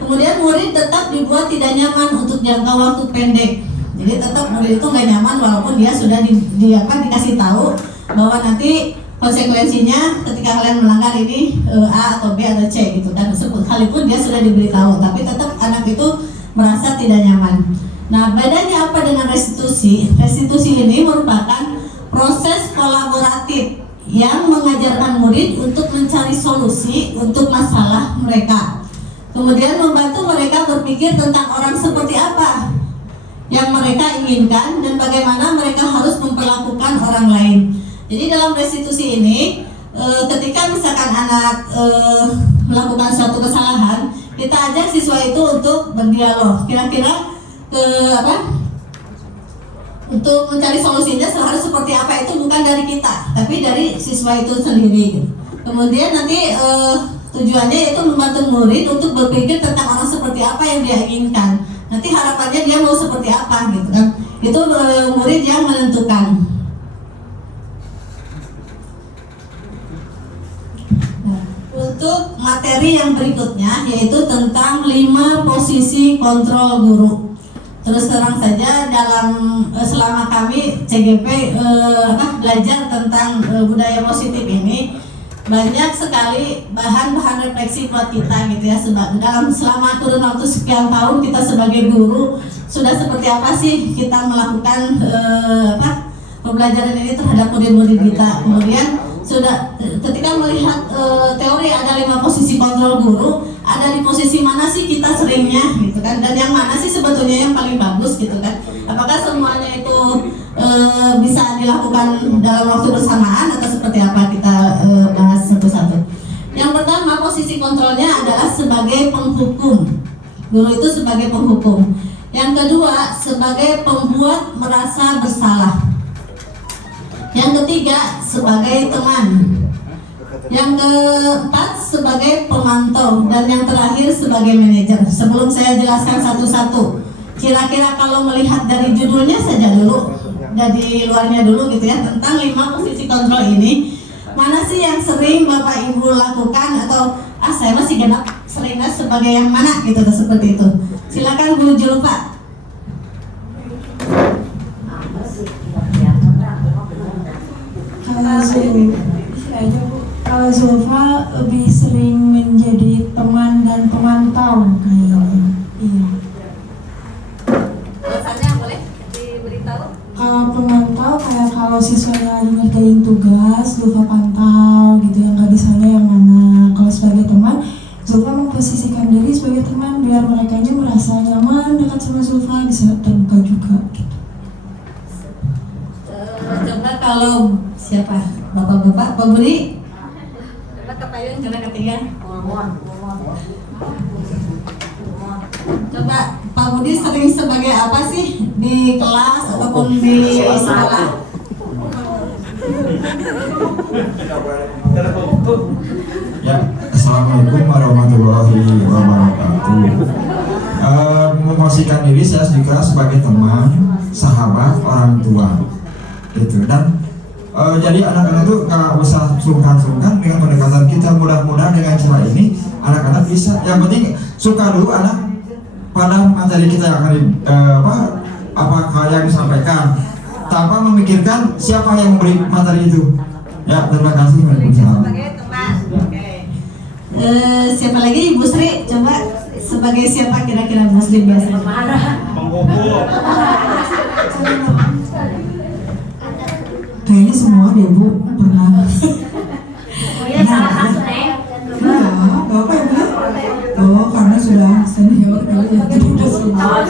Kemudian murid tetap dibuat tidak nyaman untuk jangka waktu pendek. Jadi tetap murid itu nggak nyaman walaupun dia sudah dikasih tahu bahwa nanti konsekuensinya ketika kalian melanggar ini A atau B atau C gitu kan. Sekalipun dia sudah diberitahu, tapi tetap anak itu merasa tidak nyaman. Nah, bedanya apa dengan restitusi? Restitusi ini merupakan proses kolaboratif yang mengajarkan murid untuk mencari solusi untuk masalah mereka. Kemudian membantu mereka berpikir tentang orang seperti apa yang mereka inginkan dan bagaimana mereka harus memperlakukan orang lain. Jadi dalam restitusi ini, ketika misalkan anak melakukan suatu kesalahan, kita ajak siswa itu untuk berdialog. Kira-kira untuk mencari solusinya harus seperti apa, itu bukan dari kita, tapi dari siswa itu sendiri. Kemudian nanti tujuannya yaitu membantu murid untuk berpikir tentang orang seperti apa yang dia inginkan. Nanti harapannya dia mau seperti apa gitu kan. Itu murid yang menentukan. Nah, untuk materi yang berikutnya yaitu tentang 5 posisi kontrol guru. Terus terang saja selama kami CGP belajar tentang budaya positif ini, banyak sekali bahan-bahan refleksi buat kita gitu ya. Selama kurun waktu sekian tahun kita sebagai guru sudah seperti apa sih kita melakukan pembelajaran ini terhadap murid-murid kita. Kemudian sudah ketika melihat teori ada 5 posisi kontrol guru, ada di posisi mana sih kita seringnya gitu kan, dan yang mana sih sebetulnya yang paling bagus gitu kan. Apakah semuanya itu bisa dilakukan dalam waktu bersamaan atau seperti apa, kita bahas satu-satu. Yang pertama, posisi kontrolnya adalah sebagai penghukum. Guru itu sebagai penghukum. Yang kedua, sebagai pembuat merasa bersalah. Yang ketiga, sebagai teman. Yang keempat, sebagai pemantau. Dan yang terakhir, sebagai manajer. Sebelum saya jelaskan satu-satu, kira-kira kalau melihat dari judulnya saja dulu, dari luarnya dulu gitu ya, tentang 5 posisi kontrol ini, mana sih yang sering Bapak Ibu lakukan, atau saya masih genap seringnya sebagai yang mana gitu, seperti itu. Silakan Bu Jul, Pak. Kalau Zulfa lebih sering menjadi teman dan pemantau kayaknya. Iya. Alasannya boleh diberitahu? Kalau pemantau kayak kalau siswanya lagi ngerjain tugas, Zulfa pantau gitu, yang gak bisanya yang mana. Kalau sebagai teman, Zulfa memposisikan diri sebagai teman biar mereka merasa nyaman dekat sama Zulfa, bisa terbuka juga gitu. Coba kalau siapa? Bapak-bapak, Pak Budi? Coba ke payung, coba ketiga. Coba Pak Budi sering sebagai apa sih di kelas ataupun di sekolah? Ya, Assalamualaikum warahmatullahi wabarakatuh. Memposisikan diri saya juga sebagai teman, sahabat, orang tua, gitu. Dan jadi anak-anak itu nggak usah sungkan-sungkan dengan pendekatan kita. Mudah-mudahan dengan cara ini anak-anak bisa. Yang penting suka dulu anak pada materi kita yang akan apakah yang disampaikan, tanpa memikirkan siapa yang memberi materi itu. Ya, terima kasih. Waalaikumsalam. Siapa lagi? Ibu Sri, coba sebagai siapa kira-kira Muslim biasanya? Penghubung. Kayaknya semua deh Bu pernah. Ya salah satu nih. Iya, nggak apa ya Bu? Oh, karena sudah senior kali ya, jadi udah semua.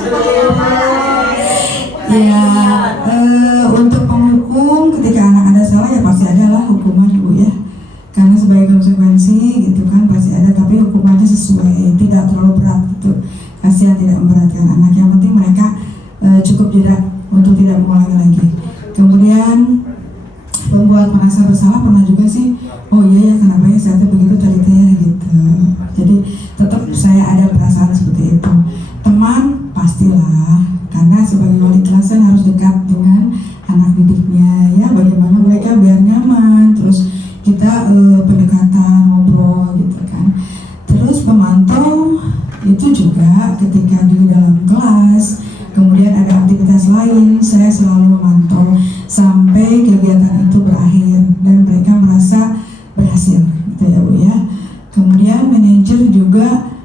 Ya, untuk penghukum ketika anak ada salah ya pasti ada lah hukuman Bu ya. Karena sebagai konsekuensi gitu kan pasti ada, tapi hukumannya sesuai, tidak terlalu berat gitu. Kasihan tidak memberatkan anak, yang penting mereka cukup jeda untuk tidak mengulangi lagi. Kemudian membuat merasa bersalah pernah juga sih. Oh iya ya, kenapa ya saya tuh begitu tadi teh gitu. Jadi tetap saya ada perasaan seperti itu. Teman pastilah, karena sebagai wali kelas kan harus dekat dengan anak didiknya ya. Bagaimana mereka biar nyaman. Terus kita pendekatan ngobrol gitu kan. Terus pemantau itu juga ketika di dalam kelas. Kemudian ada aktivitas lain, saya selalu memantau sampai kegiatan itu berakhir dan mereka merasa berhasil, gitu ya Bu ya. Kemudian manajer juga,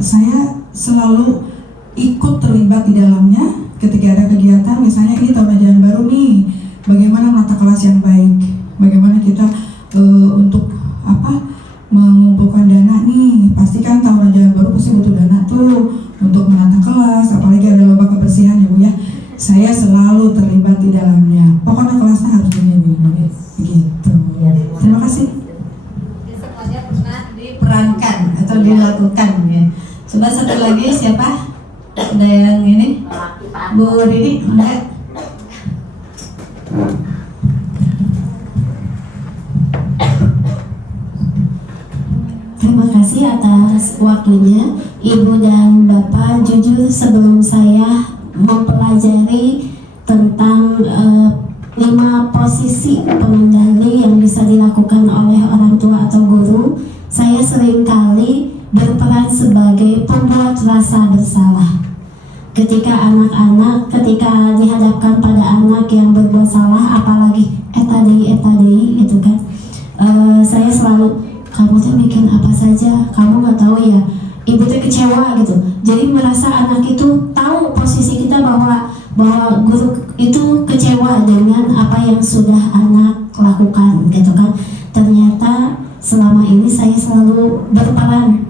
saya selalu ikut terlibat di dalamnya ketika ada kegiatan, misalnya ini tahun ajaran baru nih, bagaimana menata kelas yang baik, bagaimana kita untuk mengumpulkan dana nih, pasti kan tahun ajaran baru pasti butuh dana tuh untuk menata kelas, apalagi ada lomba kebersihan ya Bu ya. Saya selalu terlibat di dalamnya. Pokoknya kelasnya harus begini begitu. Terima kasih. Semuanya pernah diperankan atau dilakukan ya. Coba satu lagi siapa? Ada yang ini? Bu Riri, enggak? Terima kasih atas waktunya Ibu dan Bapak. Jujur sebelum saya mempelajari tentang 5 posisi pengendali yang bisa dilakukan oleh orang tua atau guru, saya seringkali berperan sebagai pembuat rasa bersalah. Ketika ketika dihadapkan pada anak yang berbuat salah, apalagi etadei gitu kan, saya selalu, kamu tuh bikin apa saja, kamu nggak tahu ya, ibu tuh kecewa gitu. Jadi merasa anak itu tahu posisi kita bahwa guru itu kecewa dengan apa yang sudah anak lakukan gitu kan. Ternyata selama ini saya selalu berperan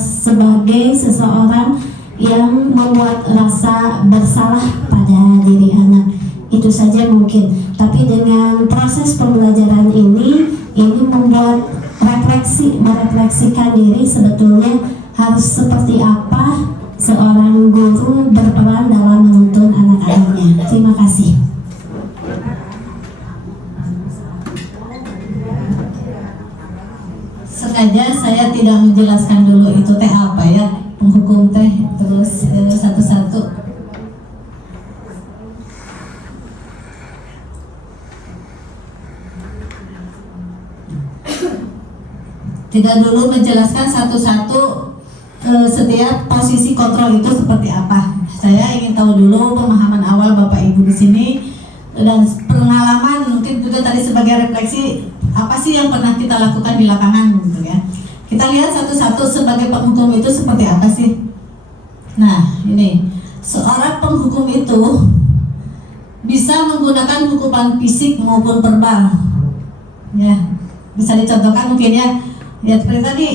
sebagai seseorang yang membuat rasa bersalah pada diri anak. Itu saja mungkin. Tapi dengan proses pembelajaran ini membuat merefleksikan diri sebetulnya harus seperti apa seorang guru berperan dalam menuntun anak-anaknya. Terima kasih. Sengaja saya tidak menjelaskan dulu itu teh apa ya, penghukum teh, terus satu-satu. Tidak dulu menjelaskan satu-satu setiap posisi kontrol itu seperti apa. Saya ingin tahu dulu pemahaman awal Bapak Ibu di sini dan pengalaman, mungkin juga tadi sebagai refleksi apa sih yang pernah kita lakukan di lapangan gitu ya. Kita lihat satu-satu sebagai penghukum itu seperti apa sih. Nah ini, seorang penghukum itu bisa menggunakan hukuman fisik maupun verbal. Ya, bisa dicontohkan mungkin ya seperti tadi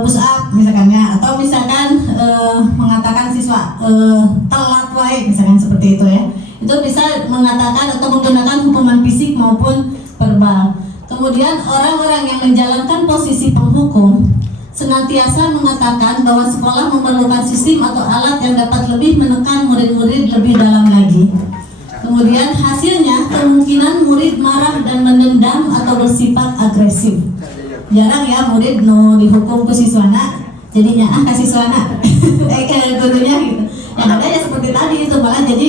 push up misalkan ya, atau misalkan mengatakan siswa telat wae misalkan seperti itu ya. Itu bisa mengatakan atau menggunakan hukuman fisik maupun verbal. Kemudian orang-orang yang menjalankan posisi penghukum senantiasa mengatakan bahwa sekolah memerlukan sistem atau alat yang dapat lebih menekan murid-murid lebih dalam lagi. Kemudian hasilnya kemungkinan murid marah dan menendam atau bersifat agresif. Jarang ya murid dihukum ke siswana, jadinya kasih siswana gurunya gitu. Yang ada ya seperti tadi itu malah jadi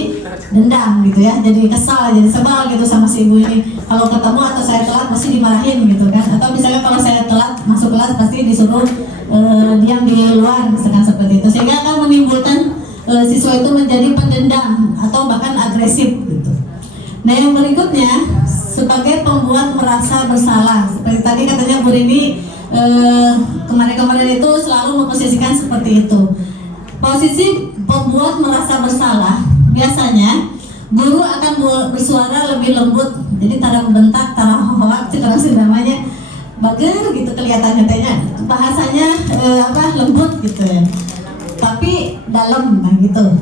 dendam gitu ya, jadi kesal, jadi sebal gitu sama si ibu ini. Kalau ketemu atau saya telat pasti dimarahin gitu kan. Atau misalnya kalau saya telat masuk kelas pasti disuruh diam di luar misalkan seperti itu. Sehingga akan menimbulkan siswa itu menjadi pendendam atau bahkan agresif gitu. Nah yang berikutnya, sebagai pembuat merasa bersalah. Seperti tadi katanya Bu Rini, kemarin-kemarin itu selalu memposisikan seperti itu. Posisi pembuat merasa bersalah, biasanya guru akan bersuara lebih lembut, jadi tara membentak, tara hoak, cara namanya bager gitu kelihatannya tanya, bahasanya lembut gitu ya, tapi dalam gitu.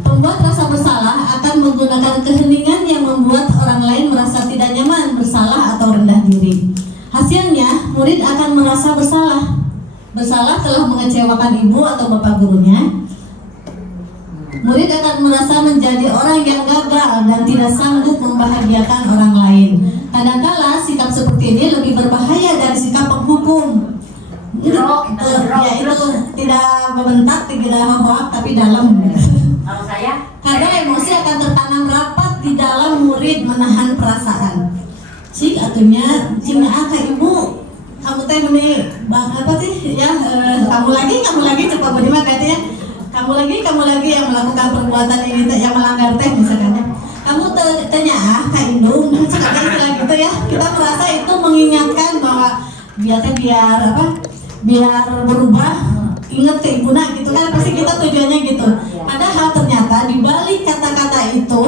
Pembuat rasa bersalah akan menggunakan keheningan yang membuat orang lain merasa tidak nyaman, bersalah atau rendah diri. Hasilnya, murid akan merasa bersalah. Bersalah telah mengecewakan ibu atau bapak gurunya. Murid akan merasa menjadi orang yang gagal dan tidak sanggup membahagiakan orang lain. Kadangkala sikap seperti ini lebih berbahaya dari sikap penghukum. Yaitu tidak membentak, tidak hoak, tapi dalam. Kalau saya, Karena emosi akan tertanam rapat di dalam murid menahan perasaan. Cik atunya, cina ibu, kamu teh ini apa sih ya? Kamu lagi coba bagaimana katanya? Kamu lagi yang melakukan perbuatan ini yang melanggar teh misalkan ya. Kamu tanya Kak Indung, ada istilah gitu ya. Kita merasa itu mengingatkan bahwa biar berubah, ingat ke ibu nak gitu kan, pasti kita tujuannya gitu. Padahal ternyata di balik kata-kata itu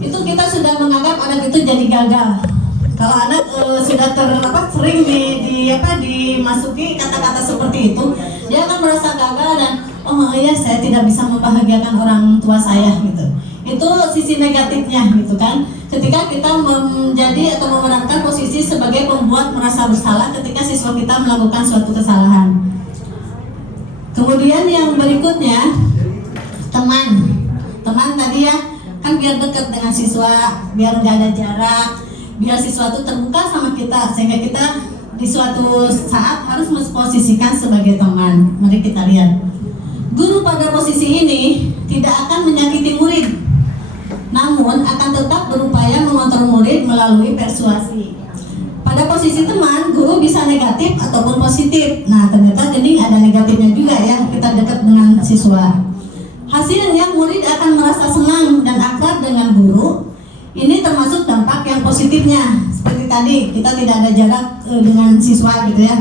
kita sudah menganggap anak itu jadi gagal. Kalau anak sudah sering dimasuki kata-kata seperti itu, dia akan merasa gagal dan oh iya saya tidak bisa membahagiakan orang tua saya gitu. Itu sisi negatifnya gitu kan. Ketika kita menjadi atau memerankan posisi sebagai pembuat merasa bersalah ketika siswa kita melakukan suatu kesalahan. Kemudian yang berikutnya, teman tadi ya kan biar dekat dengan siswa, biar nggak ada jarak, biar siswa itu terbuka sama kita sehingga kita di suatu saat harus memposisikan sebagai teman. Mari kita lihat. Guru pada posisi ini tidak akan menyakiti murid, namun akan tetap berupaya mengontrol murid melalui persuasi. Pada posisi teman, guru bisa negatif ataupun positif. Nah, ternyata gening ada negatifnya juga ya, kita dekat dengan siswa. Hasilnya murid akan merasa senang dan akrab dengan guru. Ini termasuk dampak yang positifnya. Seperti tadi, kita tidak ada jarak dengan siswa gitu ya.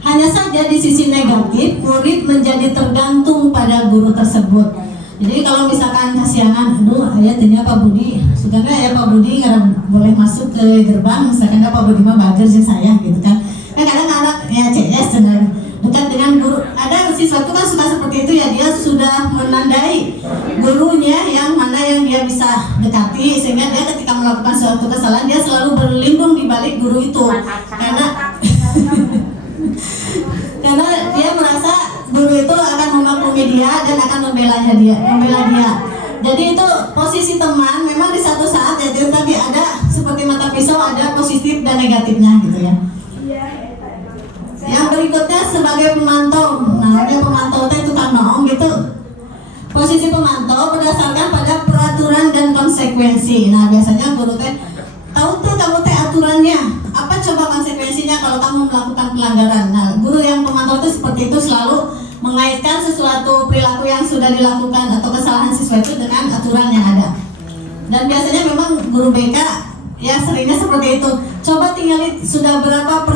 Hanya saja di sisi negatif, murid menjadi tergantung pada guru tersebut. Jadi kalau misalkan kasihangan, ayah tanya Pak Budi, sukanya ya Pak Budi nggak boleh masuk ke gerbang, misalkan Pak Budi mah bager sih saya gitu kan. Kadang anak ya CS dekat dengan guru. Ada siswa itu kan suka seperti itu ya, dia sudah menandai gurunya yang mana yang dia bisa dekati, sehingga dia ketika melakukan suatu kesalahan dia selalu berlindung di balik guru itu. Karena dia merasa guru itu akan memaklumi dia dan akan membela dia. Jadi itu posisi teman memang di satu saat ya tadi ada seperti mata pisau, ada positif dan negatifnya gitu ya. Yang berikutnya sebagai pemantau. Nah, dia pemantau itu kan noong gitu. Posisi pemantau berdasarkan pada peraturan dan konsekuensi. Nah, biasanya guru teh tahu tuh kamu teh aturannya. Apa coba konsekuensinya kalau kamu melakukan pelanggaran? Nah, guru yang pemantau itu seperti itu selalu mengaitkan sesuatu perilaku yang sudah dilakukan atau kesalahan siswa itu dengan aturan yang ada. Dan biasanya memang guru BK ya seringnya seperti itu. Coba tinggalin sudah berapa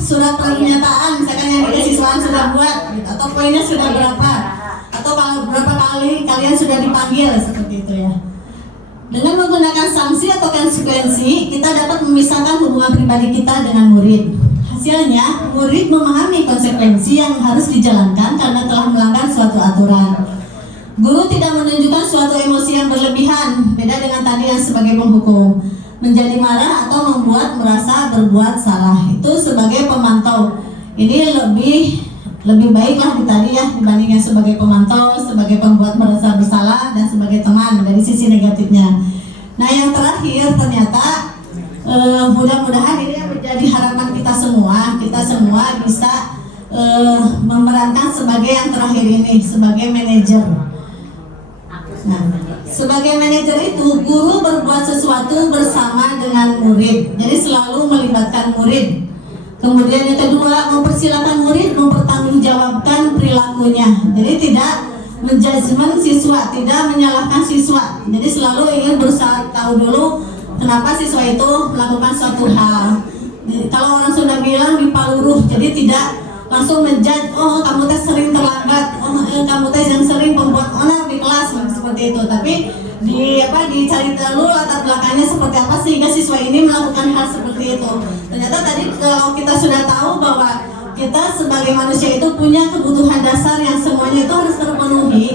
surat pernyataan misalkan yang siswaan sudah buat gitu, atau poinnya sudah berapa, atau berapa kali kalian sudah dipanggil seperti itu ya. Dengan menggunakan sanksi atau konsekuensi, kita dapat memisahkan hubungan pribadi kita dengan murid. Hasilnya, murid memahami konsekuensi yang harus dijalankan karena telah melanggar suatu aturan. Guru tidak menunjukkan suatu emosi yang berlebihan, beda dengan tadi yang sebagai penghukum. Menjadi marah atau membuat merasa berbuat salah. Itu sebagai pemantau. Ini lebih baiklah tadi ya dibandingkan sebagai pemantau, sebagai pembuat merasa bersalah, dan sebagai teman dari sisi negatifnya. Nah, yang terakhir ternyata mudah-mudahan ini yang menjadi harapan kita semua bisa memerankan sebagai yang terakhir ini, sebagai manajer. Nah, sebagai manajer itu guru berbuat sesuatu bersama dengan murid, jadi selalu melibatkan murid. Kemudian yang kedua, mempersilakan murid mempertanggungjawabkan perilakunya, jadi tidak menjudgment siswa, tidak menyalahkan siswa, jadi selalu ingin berusaha tahu dulu kenapa siswa itu melakukan suatu hal. Kalau orang Sunda bilang dipaluruh, jadi tidak langsung menjudge, oh kamu teh sering terlambat, oh kamu teh yang sering membuat onar di kelas, seperti itu. Tapi dicari dulu latar belakangnya seperti apa sehingga siswa ini melakukan hal seperti itu. Ternyata tadi kalau kita sudah tahu bahwa kita sebagai manusia itu punya kebutuhan dasar yang semuanya itu harus terpenuhi.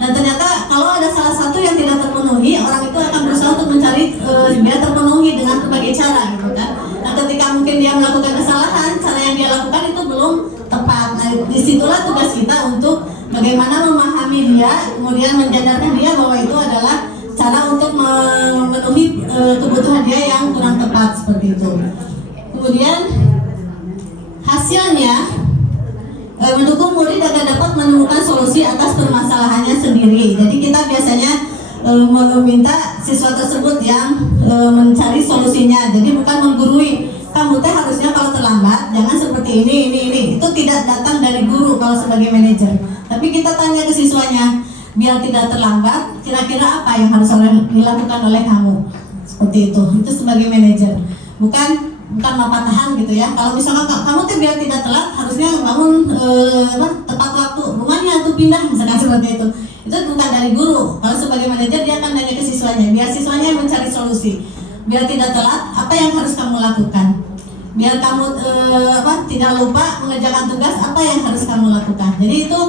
Dan ternyata kalau ada salah satu yang tidak terpenuhi, orang itu akan berusaha untuk mencari biar terpenuhi dengan berbagai cara, gitu kan. Nah, ketika mungkin dia melakukan kesalahan, cara yang dia lakukan itu belum tepat. Nah, disitulah tugas kita untuk bagaimana memahami dia, kemudian menjadarkan dia bahwa itu adalah cara untuk memenuhi kebutuhan dia yang kurang tepat, seperti itu. Kemudian hasilnya mendukung murid agar dapat menemukan solusi atas permasalahannya sendiri. Jadi kita biasanya meminta siswa tersebut yang mencari solusinya. Jadi bukan menggurui, kamu teh harusnya kalau terlambat jangan seperti ini. Itu tidak datang dari guru kalau sebagai manajer. Tapi kita tanya ke siswanya, biar tidak terlambat, kira-kira apa yang harus dilakukan oleh kamu? Seperti itu sebagai manajer. Bukan mapatahan gitu ya. Kalau misalnya kamu tuh biar tidak telat harusnya bangun tepat waktu, rumahnya tuh pindah misalkan seperti itu bukan dari guru. Kalau sebagai manajer dia akan nanya ke siswanya, biar siswanya mencari solusi. Biar tidak telat, apa yang harus kamu lakukan? Biar kamu tidak lupa mengerjakan tugas, apa yang harus kamu lakukan? Jadi itu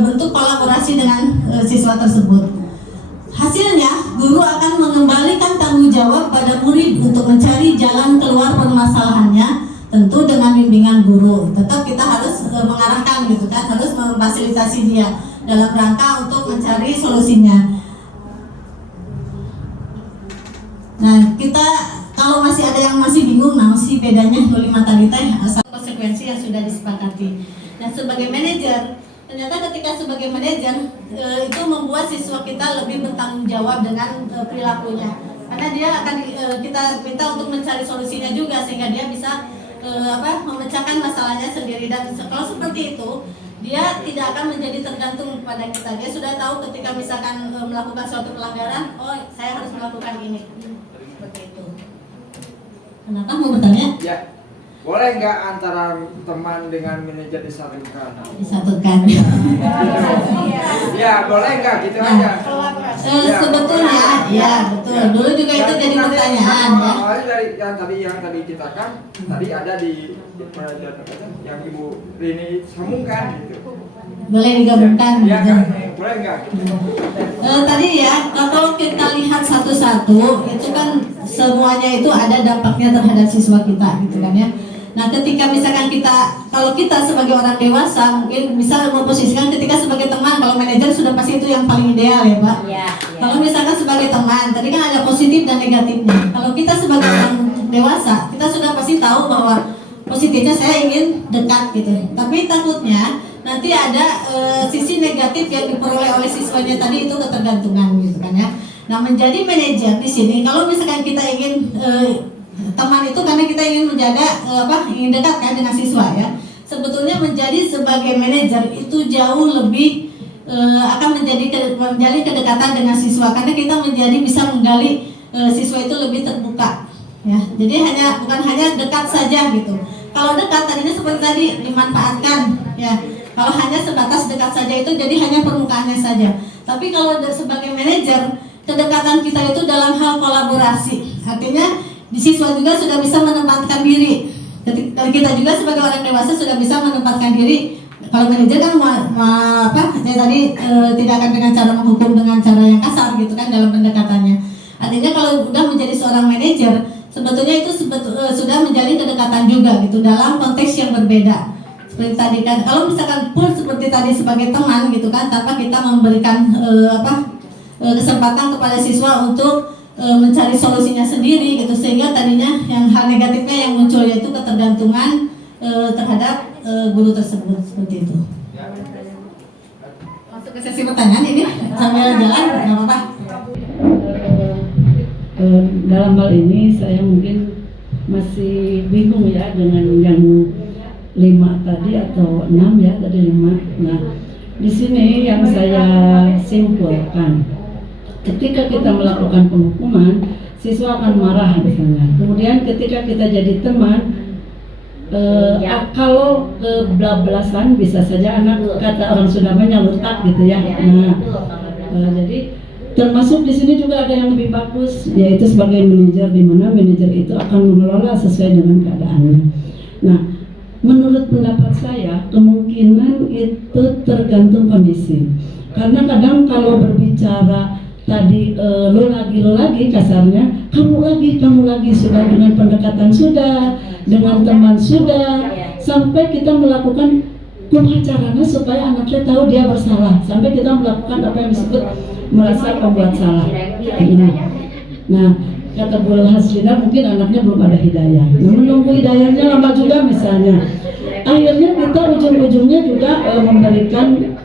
bentuk kolaborasi dengan siswa tersebut. Hasilnya, guru akan mengembalikan tanggung jawab pada murid untuk mencari jalan keluar permasalahannya, tentu dengan bimbingan guru. Tetap kita harus mengarahkan gitu kan, harus memfasilitasi dia dalam rangka untuk mencari solusinya. Nah, kita kalau masih ada yang masih bingung, masih bedanya 05 tadi asal konsekuensi yang sudah disepakati. Dan sebagai manajer, ternyata ketika sebagai manajer itu membuat siswa kita lebih bertanggung jawab dengan perilakunya, karena dia akan kita minta untuk mencari solusinya juga sehingga dia bisa memecahkan masalahnya sendiri. Dan kalau seperti itu dia tidak akan menjadi tergantung pada kita. Dia sudah tahu ketika misalkan melakukan suatu pelanggaran, oh saya harus melakukan ini, seperti itu. Kenapa mau bertanya? Ya. Boleh nggak antara teman dengan manajer disatukan? Disatukan. Ya, boleh nggak gitu aja? Sebetulnya, ya betul. Dulu juga itu jadi pertanyaan ya. Awalnya dari yang tadi kita kan tadi ada di yang Ibu Rini sambungkan gitu. Boleh digabungkan. Ya, kan? Boleh nggak? Tadi ya, kalau kita lihat satu-satu, itu kan semuanya itu ada dampaknya terhadap siswa kita, gitu kan ya. Nah, ketika misalkan kalau kita sebagai orang dewasa mungkin bisa memposisikan ketika sebagai teman, kalau manajer sudah pasti itu yang paling ideal ya Pak. Ya. Kalau misalkan sebagai teman, tadi kan ada positif dan negatifnya. Kalau kita sebagai orang dewasa, kita sudah pasti tahu bahwa positifnya saya ingin dekat gitu. Tapi takutnya nanti ada sisi negatif yang diperoleh oleh siswanya tadi, itu ketergantungan gitu kan ya. Nah, menjadi manajer di sini, kalau misalkan kita ingin teman itu karena kita ingin menjaga ingin dekat kan dengan siswa ya. Sebetulnya menjadi sebagai manajer itu jauh lebih akan menjalin kedekatan dengan siswa, karena kita bisa menggali siswa itu lebih terbuka ya. Jadi bukan hanya dekat saja gitu. Kalau dekat tadinya seperti tadi dimanfaatkan ya. Kalau hanya sebatas dekat saja itu jadi hanya permukaannya saja. Tapi kalau sebagai manajer, kedekatan kita itu dalam hal kolaborasi. Artinya di siswa juga sudah bisa menempatkan diri. Kita juga sebagai orang dewasa sudah bisa menempatkan diri. Kalau manajer kan tidak akan dengan cara menghukum dengan cara yang kasar gitu kan dalam pendekatannya. Artinya kalau sudah menjadi seorang manajer, sebetulnya itu sudah menjalin kedekatan juga gitu dalam konteks yang berbeda. Seperti tadi kan, kalau misalkan pun seperti tadi sebagai teman gitu kan, tanpa kita memberikan kesempatan kepada siswa untuk mencari solusinya sendiri gitu, sehingga tadinya yang hal negatifnya yang muncul yaitu ketergantungan terhadap guru tersebut, seperti itu. Masuk ke sesi pertanyaan ini sambil jalan, nggak apa-apa. Dalam hal ini saya mungkin masih bingung ya dengan yang 5 tadi atau 6 ya, tadi 5. Nah, di sini yang saya simpulkan, ketika kita melakukan penghukuman, siswa akan marah misalnya. Kemudian ketika kita jadi teman, kalau kebablasan bisa saja anak, kata orang Sunda nyalutak gitu ya. Nah, jadi termasuk di sini juga ada yang lebih bagus, yaitu sebagai manajer, di mana manajer itu akan mengelola sesuai dengan keadaannya. Nah, menurut pendapat saya kemungkinan itu tergantung kondisi. Karena kadang kalau berbicara tadi lo lagi kasarnya, kamu lagi sudah dengan pendekatan sudah, dengan teman sudah, sampai kita melakukan pemacarannya supaya anaknya tahu dia bersalah, sampai kita melakukan apa yang disebut merasa pembuat salah. Nah, kata Bu Haslina mungkin anaknya belum ada hidayah. Nah, menunggu hidayahnya lama juga misalnya. Akhirnya kita ujung-ujungnya juga memberikan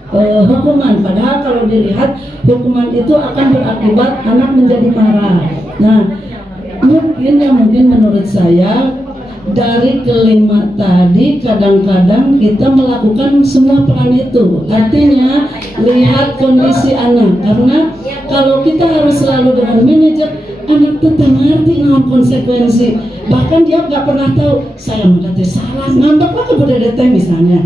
hukuman. Padahal kalau dilihat hukuman itu akan berakibat anak menjadi marah. Nah, mungkin menurut saya dari kelima tadi kadang-kadang kita melakukan semua peran itu. Artinya lihat kondisi anak, karena kalau kita harus selalu dengan manajer, anak itu ngerti dengan konsekuensi. Bahkan dia nggak pernah tahu saya mengatakan salah, ngambek apa budaya misalnya.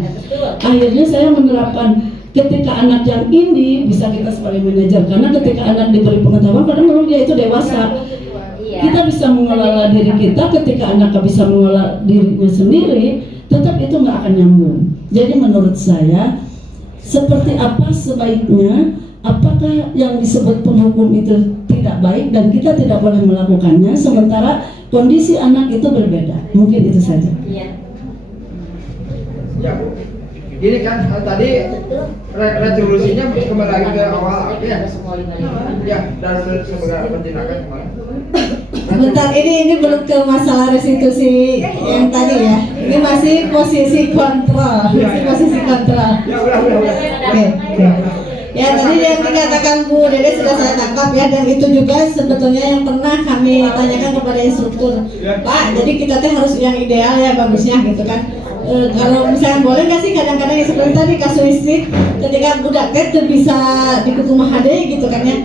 Akhirnya saya menerapkan ketika anak yang ini bisa kita sebagai manajer, karena ketika anak diberi pengetahuan, karena memang dia itu dewasa. Kita bisa mengelola diri kita, ketika anak bisa mengelola dirinya sendiri, tetap itu nggak akan nyambung. Jadi menurut saya, seperti apa sebaiknya, apakah yang disebut penghukum itu tidak baik dan kita tidak boleh melakukannya, sementara kondisi anak itu berbeda. Mungkin itu saja. Ya Bu, ini kan tadi resolusinya kembali lagi ke awal ya. Ya, dan sebagai pertindakan kemarin. Bentar, ini belum ke masalah restitusi yang tadi ya. Ini masih posisi kontrol, Ya, udah. Oke. Ya, tadi yang dikatakan Bu Dede sudah saya tangkap ya, dan itu juga sebetulnya yang pernah kami tanyakan kepada instruktur. Pak, jadi kita teh harus yang ideal ya, bagusnya gitu kan. Kalau misalnya boleh nggak sih kadang-kadang yang seperti tadi kasuistik ketika budak teh bisa dikukumah hade gitu kan ya.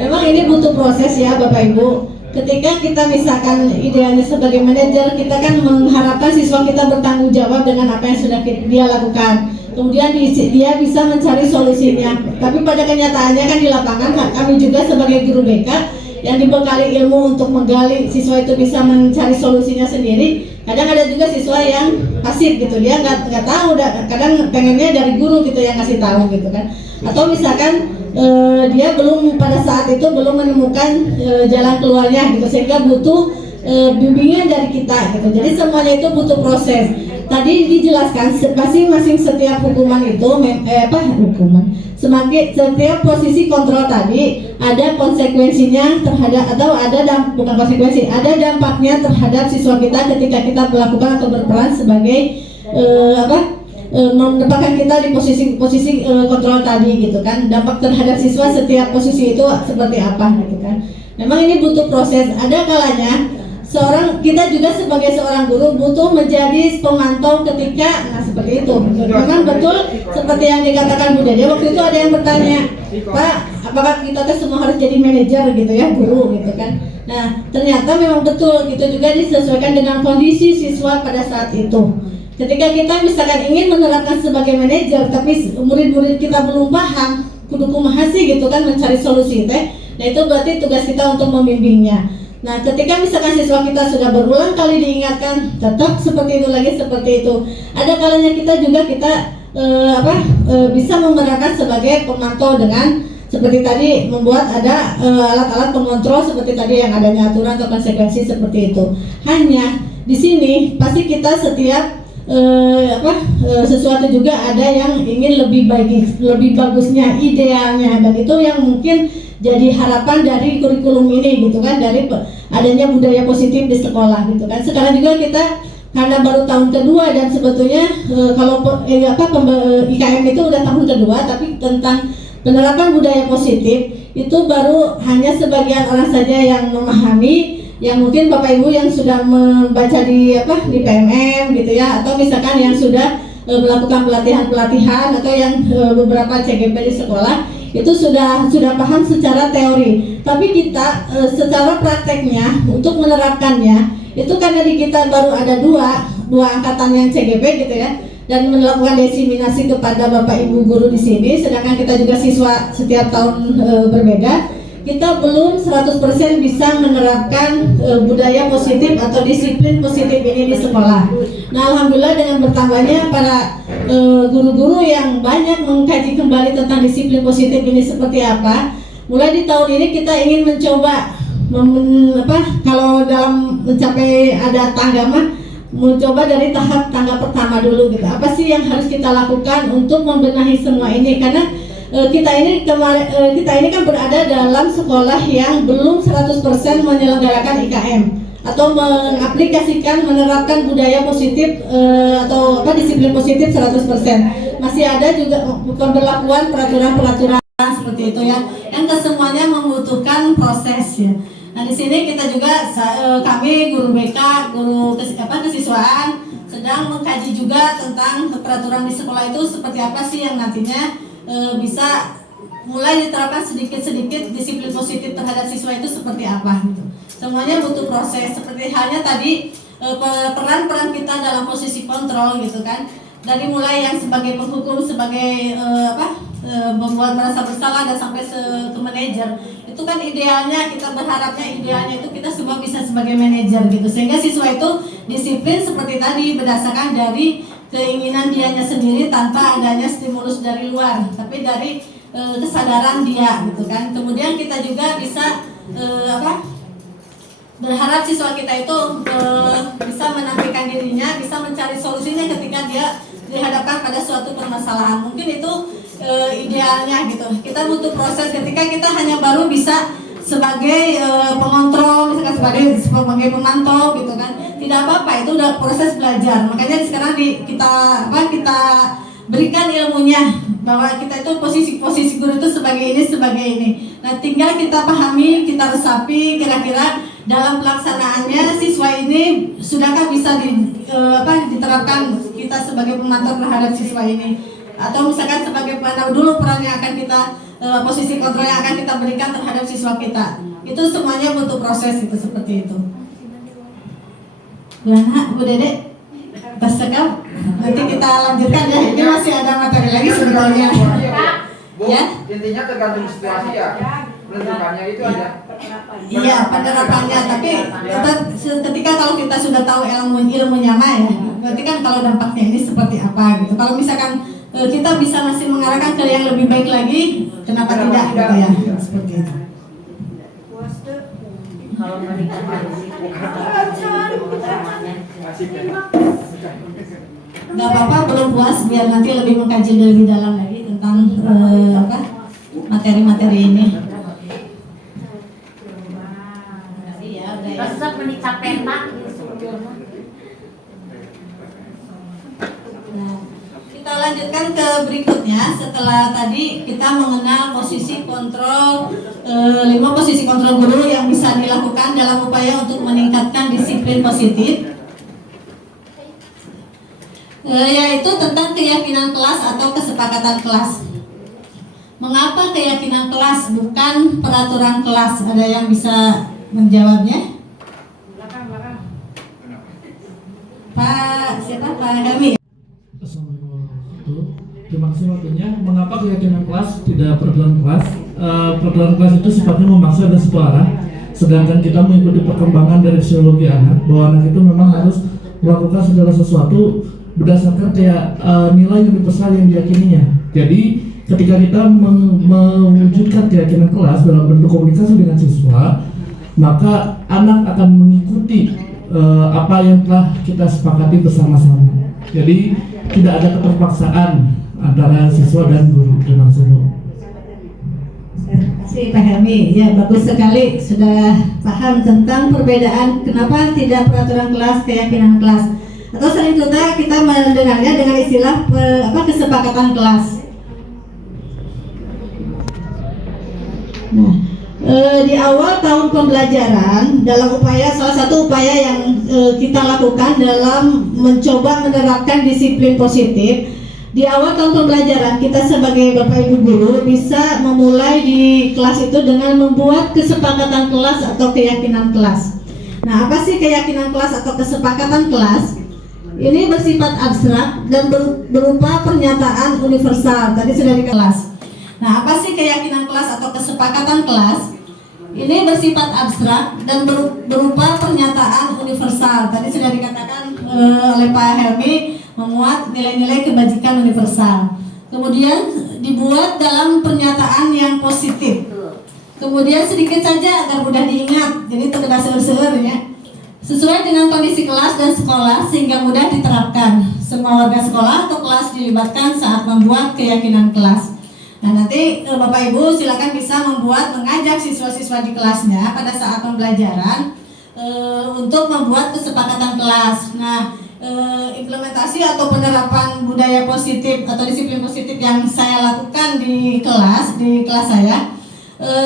Memang ini butuh proses ya Bapak Ibu. Ketika kita misalkan idealnya sebagai manajer, kita kan mengharapkan siswa kita bertanggung jawab dengan apa yang sudah dia lakukan. Kemudian dia bisa mencari solusinya. Tapi pada kenyataannya kan di lapangan kami juga sebagai guru BK yang dibekali ilmu untuk menggali siswa itu bisa mencari solusinya sendiri. Kadang ada juga siswa yang pasif gitu, dia nggak tahu, kadang pengennya dari guru gitu yang ngasih tahu gitu kan. Atau misalkan dia belum pada saat itu belum menemukan jalan keluarnya gitu, sehingga butuh bimbingan dari kita gitu. Jadi semuanya itu butuh proses. Tadi dijelaskan masing-masing setiap hukuman itu setiap posisi kontrol tadi ada konsekuensinya terhadap, atau bukan konsekuensi, ada dampaknya terhadap siswa kita ketika kita melakukan atau berperan sebagai menempatkan kita di posisi kontrol tadi gitu kan. Dampak terhadap siswa setiap posisi itu seperti apa gitu kan. Memang ini butuh proses. Ada kalanya kita juga sebagai seorang guru butuh menjadi pemantau ketika seperti itu. Memang betul seperti yang dikatakan Bu Dede waktu itu, ada yang bertanya, Pak, apakah kita semua harus jadi manajer gitu ya, guru gitu kan. Nah, ternyata memang betul gitu, juga disesuaikan dengan kondisi siswa pada saat itu. Ketika kita misalkan ingin menerapkan sebagai manajer, tapi murid-murid kita belum paham, kudu kumaha sih gitu kan, mencari solusi teh. Nah, itu berarti tugas kita untuk membimbingnya. Nah, ketika misalkan siswa kita sudah berulang kali diingatkan, tetap seperti itu lagi, seperti itu. Ada kalanya kita juga bisa memerankan sebagai pemantau dengan seperti tadi, membuat ada alat-alat pengontrol seperti tadi yang adanya aturan atau konsekuensi seperti itu. Hanya di sini pasti kita setiap sesuatu juga ada yang ingin lebih bagusnya, idealnya, dan itu yang mungkin jadi harapan dari kurikulum ini gitu kan, dari adanya budaya positif di sekolah gitu kan. Sekarang juga kita karena baru tahun kedua, dan sebetulnya IKM itu udah tahun kedua, tapi tentang penerapan budaya positif itu baru hanya sebagian orang saja yang memahami, yang mungkin Bapak Ibu yang sudah membaca di PMM gitu ya, atau misalkan yang sudah melakukan pelatihan-pelatihan, atau yang beberapa CGP di sekolah, itu sudah paham secara teori. Tapi kita secara prakteknya untuk menerapkannya itu kan dari kita baru ada dua angkatan yang CGP gitu ya, dan melakukan diseminasi kepada Bapak Ibu guru di sini, sedangkan kita juga siswa setiap tahun berbeda. Kita belum 100% bisa menerapkan budaya positif atau disiplin positif ini di sekolah. Nah, alhamdulillah dengan bertambahnya para guru-guru yang banyak mengkaji kembali tentang disiplin positif ini seperti apa, mulai di tahun ini kita ingin mencoba kalau dalam mencapai ada tangga mah mencoba dari tahap tangga pertama dulu gitu. Apa sih yang harus kita lakukan untuk membenahi semua ini, karena kita ini kan berada dalam sekolah yang belum 100% menyelenggarakan IKM atau mengaplikasikan menerapkan budaya positif atau disiplin positif 100%. Masih ada juga pemberlakuan peraturan-peraturan seperti itu ya, yang kesemuanya membutuhkan proses ya. Nah, di sini kita juga kami guru BK, guru kesiswaan sedang mengkaji juga tentang peraturan di sekolah itu seperti apa sih yang nantinya bisa mulai diterapkan sedikit-sedikit disiplin positif terhadap siswa itu seperti apa gitu. Semuanya butuh proses, seperti halnya tadi peran-peran kita dalam posisi kontrol gitu kan. Dari mulai yang sebagai penghukum, sebagai membuat merasa bersalah dan sampai ke manajer. Itu kan idealnya, kita berharapnya idealnya itu kita semua bisa sebagai manajer gitu. Sehingga siswa itu disiplin seperti tadi berdasarkan dari keinginan dianya sendiri tanpa adanya stimulus dari luar, tapi dari kesadaran dia gitu kan. Kemudian kita juga bisa berharap siswa kita itu bisa menampilkan dirinya, bisa mencari solusinya ketika dia dihadapkan pada suatu permasalahan. Mungkin itu idealnya gitu. Kita butuh proses. Ketika kita hanya baru bisa sebagai pengontrol, misalkan sebagai pemantau gitu kan, tidak apa-apa, itu udah proses belajar. Makanya sekarang kita berikan ilmunya bahwa kita itu posisi guru itu sebagai ini. Nah, tinggal kita pahami, kita resapi kira-kira dalam pelaksanaannya siswa ini sudahkah bisa diterapkan kita sebagai pemantau terhadap siswa ini, atau misalkan sebagai pemantau dulu peran yang akan kita posisi kontrol yang akan kita berikan terhadap siswa kita. Itu semuanya butuh proses itu seperti itu. Gimana Bu Dede? Tersekap? Nanti kita lanjutkan ya. Ini masih ada materi lagi sebetulnya. Bu, ya? Intinya tergantung situasi ya. Menentukannya itu aja. Iya, penerapannya. Tapi ketika kalau kita sudah tahu ilmunya mah ya, berarti kan kalau dampaknya ini seperti apa gitu. Kalau misalkan kita bisa masih mengarahkan ke yang lebih baik lagi, kenapa tidak gitu ya, seperti itu. Kalau meningkatkan Nggak apa-apa, belum puas, biar nanti lebih mengkaji lebih dalam lagi tentang materi-materi ini. Resep menikah petak. Kita lanjutkan ke berikutnya. Setelah tadi kita mengenal posisi kontrol 5 posisi kontrol guru yang bisa dilakukan dalam upaya untuk meningkatkan disiplin positif, yaitu tentang keyakinan kelas atau kesepakatan kelas. Mengapa keyakinan kelas bukan peraturan kelas? Ada yang bisa menjawabnya? Pak siapa? Pak Gami. Terima kasih waktunya. Mengapa keyakinan kelas tidak peraturan kelas? Peraturan kelas itu sifatnya memaksa dan satu arah, sedangkan kita mengikuti perkembangan dari fisiologi anak, bahwa anak itu memang harus melakukan segala sesuatu berdasarkan nilai universal yang diyakininya. Jadi ketika kita mewujudkan keyakinan kelas dalam bentuk komunikasi dengan siswa, maka anak akan mengikuti apa yang telah kita sepakati bersama-sama. Jadi tidak ada keterpaksaan antara siswa dan guru. Terima kasih Bu. Terima kasih Pak Helmi. Ya, bagus sekali sudah paham tentang perbedaan kenapa tidak peraturan kelas, keyakinan kelas. Atau sering kita mendengarnya dengan istilah kesepakatan kelas. Nah, di awal tahun pembelajaran dalam salah satu upaya yang kita lakukan dalam mencoba menerapkan disiplin positif di awal tahun pembelajaran kita sebagai Bapak Ibu guru bisa memulai di kelas itu dengan membuat kesepakatan kelas atau keyakinan kelas. Nah, apa sih keyakinan kelas atau kesepakatan kelas? Ini bersifat abstrak dan berupa pernyataan universal. Tadi sudah di kelas. Nah, apa sih keyakinan kelas atau kesepakatan kelas? Ini bersifat abstrak dan berupa pernyataan universal. Tadi sudah dikatakan oleh Pak Helmi, memuat nilai-nilai kebajikan universal. Kemudian dibuat dalam pernyataan yang positif. Kemudian sedikit saja agar mudah diingat, jadi tidak seur-seur ya. Sesuai dengan kondisi kelas dan sekolah sehingga mudah diterapkan. Semua warga sekolah atau kelas dilibatkan saat membuat keyakinan kelas. Nah, nanti Bapak Ibu silakan bisa mengajak siswa-siswa di kelasnya pada saat pembelajaran untuk membuat kesepakatan kelas. Nah, implementasi atau penerapan budaya positif atau disiplin positif yang saya lakukan di kelas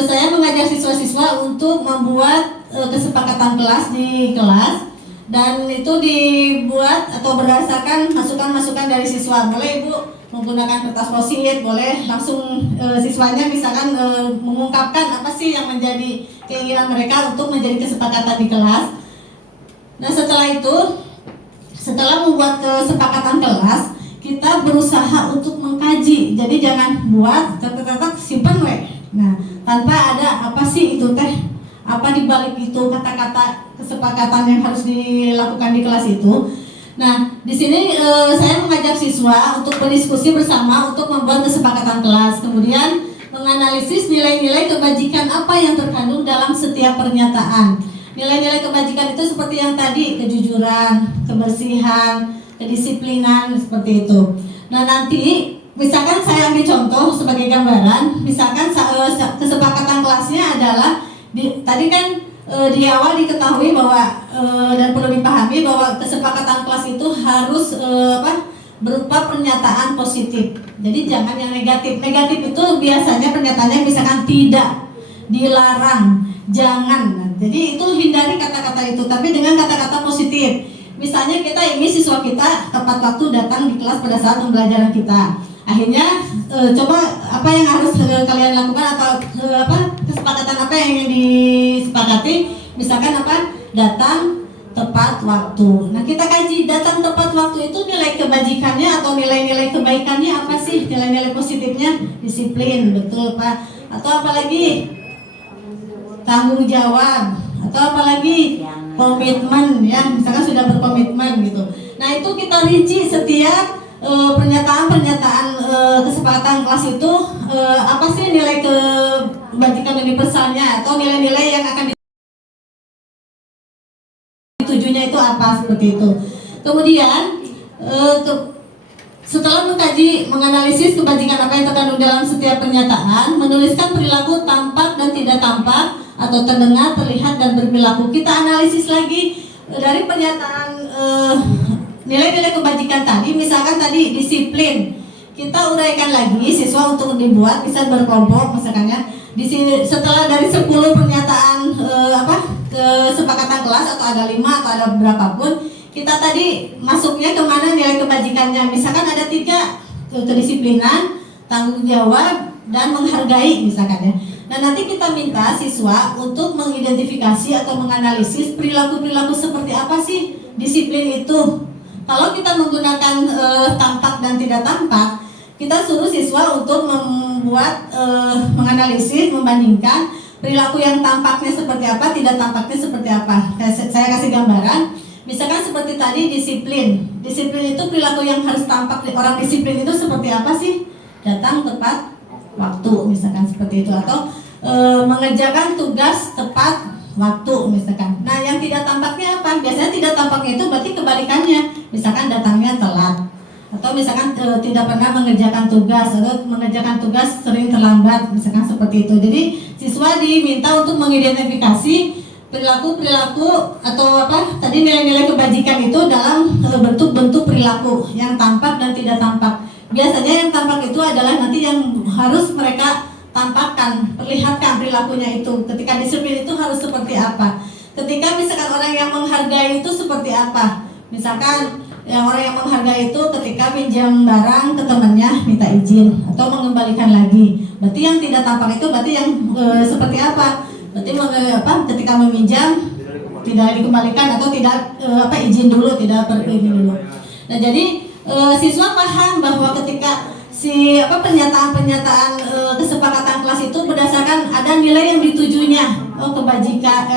saya mengajak siswa-siswa untuk membuat kesepakatan kelas di kelas, dan itu dibuat atau berdasarkan masukan-masukan dari siswa. Boleh Ibu menggunakan kertas post-it, boleh langsung siswanya misalkan mengungkapkan apa sih yang menjadi keinginan mereka untuk menjadi kesepakatan di kelas. Nah, setelah membuat kesepakatan kelas, kita berusaha untuk mengkaji. Jadi jangan buat tetap simpen Nah, tanpa ada apa sih itu teh, apa dibalik itu kata-kata kesepakatan yang harus dilakukan di kelas itu. Nah, di sini saya mengajak siswa untuk berdiskusi bersama untuk membuat kesepakatan kelas. Kemudian menganalisis nilai-nilai kebajikan apa yang terkandung dalam setiap pernyataan. Nilai-nilai kebajikan itu seperti yang tadi, kejujuran, kebersihan, kedisiplinan, seperti itu. Nah, nanti misalkan saya ambil contoh sebagai gambaran, misalkan kesepakatan kelasnya adalah tadi kan di awal diketahui bahwa dan perlu dipahami bahwa kesepakatan kelas itu harus berupa pernyataan positif. Jadi jangan yang negatif. Negatif itu biasanya pernyataannya misalkan tidak, dilarang, jangan. Jadi itu hindari kata-kata itu, tapi dengan kata-kata positif. Misalnya kita ingin siswa kita tepat waktu datang di kelas pada saat pembelajaran kita. Akhirnya coba apa yang harus kalian lakukan atau kesepakatan apa yang ingin disepakati, misalkan datang tepat waktu. Nah, kita kaji datang tepat waktu itu nilai kebajikannya atau nilai-nilai kebaikannya apa sih, nilai-nilai positifnya, disiplin, betul Pak, atau apalagi tanggung jawab, atau apalagi komitmen ya, misalkan sudah berkomitmen gitu. Nah, itu kita rinci setiap pernyataan-pernyataan kesepakatan kelas itu apa sih nilai kebajikan universalnya atau nilai-nilai yang akan ditujunya itu apa, seperti itu. Kemudian setelah mengkaji, menganalisis kebajikan apa yang terkandung dalam setiap pernyataan, menuliskan perilaku tampak dan tidak tampak atau terdengar, terlihat dan berperilaku. Kita analisis lagi dari pernyataan nilai-nilai kebajikan tadi, misalkan tadi disiplin, kita uraikan lagi siswa untuk dibuat bisa berkelompok misalkannya. Di sini setelah dari 10 pernyataan kesepakatan kelas atau ada 5 atau ada berapapun, kita tadi masuknya kemana nilai kebajikannya. Misalkan ada 3, kedisiplinan, tanggung jawab, dan menghargai misalkan ya. Nah, nanti kita minta siswa untuk mengidentifikasi atau menganalisis perilaku-perilaku seperti apa sih disiplin itu. Kalau kita menggunakan tampak dan tidak tampak, kita suruh siswa untuk membuat menganalisis, membandingkan perilaku yang tampaknya seperti apa, tidak tampaknya seperti apa. Saya kasih gambaran, misalkan seperti tadi disiplin. Disiplin itu perilaku yang harus tampak. Orang disiplin itu seperti apa sih? Datang tepat waktu, misalkan seperti itu, atau mengerjakan tugas tepat waktu misalkan. Nah, yang tidak tampaknya apa? Biasanya tidak tampaknya itu berarti kebalikannya. Misalkan datangnya telat, atau misalkan tidak pernah mengerjakan tugas, atau mengerjakan tugas sering terlambat, misalkan seperti itu. Jadi siswa diminta untuk mengidentifikasi perilaku-perilaku atau tadi nilai-nilai kebajikan itu dalam bentuk-bentuk perilaku yang tampak dan tidak tampak. Biasanya yang tampak itu adalah nanti yang harus mereka tampakkan, perlihatkan perilakunya itu. Ketika disiplin itu harus seperti apa. Ketika misalkan orang yang menghargai itu seperti apa. Misalkan Yang orang yang menghargai itu ketika pinjam barang ke temannya minta izin atau mengembalikan lagi. Berarti yang tidak tampak itu berarti yang seperti apa? Berarti ketika meminjam tidak dikembalikan atau tidak izin dulu, tidak berizin dulu. Nah, jadi siswa paham bahwa ketika pernyataan kesepakatan kelas itu berdasarkan ada nilai yang ditujunya, kebajikan,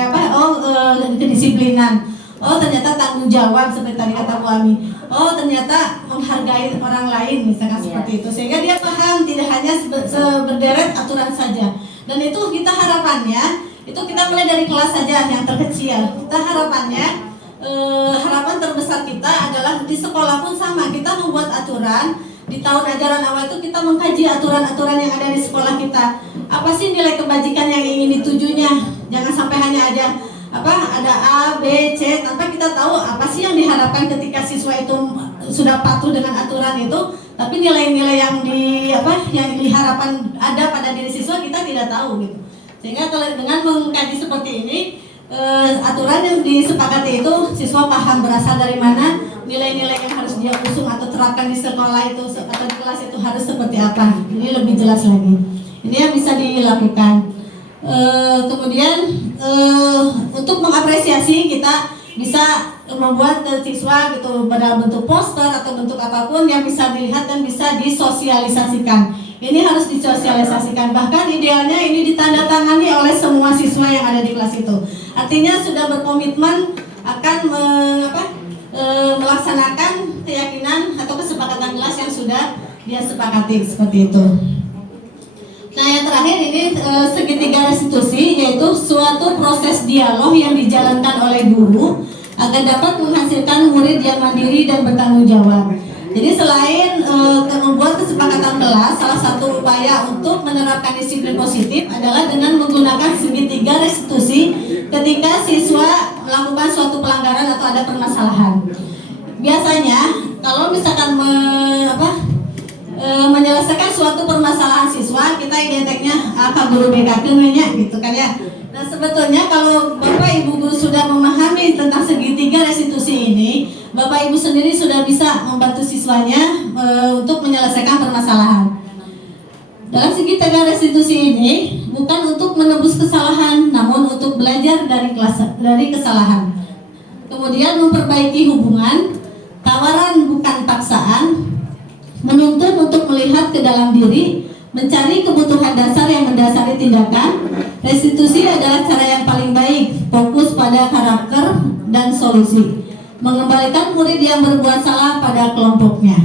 kedisiplinan. Oh, ternyata tanggung jawab seperti tadi kata Bu Ami. Oh, ternyata menghargai orang lain misalkan seperti itu. Sehingga dia paham tidak hanya berderet aturan saja. Dan itu kita harapannya, itu kita mulai dari kelas saja yang terkecil. Kita harapannya harapan terbesar kita adalah di sekolah pun sama. Kita membuat aturan di tahun ajaran awal itu kita mengkaji aturan-aturan yang ada di sekolah kita. Apa sih nilai kebajikan yang ingin ditujunya? Jangan sampai hanya ada A, B, C tanpa kita tahu apa sih yang diharapkan ketika siswa itu sudah patuh dengan aturan itu, tapi nilai-nilai yang diharapkan ada pada diri siswa kita tidak tahu gitu. Sehingga kalau dengan mengkaji seperti ini, aturan yang disepakati itu siswa paham berasal dari mana, nilai-nilai yang harus dia usung atau terapkan di sekolah itu atau di kelas itu harus seperti apa. Ini lebih jelas lagi. Ini yang bisa dilakukan. Kemudian untuk mengapresiasi kita bisa membuat siswa gitu dalam bentuk poster atau bentuk apapun yang bisa dilihat dan bisa disosialisasikan. Ini harus disosialisasikan, bahkan idealnya ini ditandatangani oleh semua siswa yang ada di kelas itu. Artinya sudah berkomitmen akan melaksanakan keyakinan atau kesepakatan kelas yang sudah dia sepakati seperti itu. Nah, yang terakhir ini segitiga restitusi, yaitu suatu proses dialog yang dijalankan oleh guru agar dapat menghasilkan murid yang mandiri dan bertanggung jawab. Jadi selain membuat kesepakatan kelas, salah satu upaya untuk menerapkan disiplin positif adalah dengan menggunakan segitiga restitusi ketika siswa melakukan suatu pelanggaran atau ada permasalahan. Biasanya kalau misalkan menyelesaikan suatu permasalahan siswa, kita identiknya guru BK gitu kan ya. Nah, sebetulnya kalau Bapak Ibu guru sudah memahami tentang segitiga restitusi ini, Bapak Ibu sendiri sudah bisa membantu siswanya untuk menyelesaikan permasalahan. Dalam segitiga restitusi ini bukan untuk menebus kesalahan, namun untuk belajar dari kesalahan. Kemudian memperbaiki hubungan, tawaran bukan paksaan, menuntun untuk melihat ke dalam diri, mencari kebutuhan dasar yang mendasari tindakan. Restitusi adalah cara yang paling baik, fokus pada karakter dan solusi, mengembalikan murid yang berbuat salah pada kelompoknya.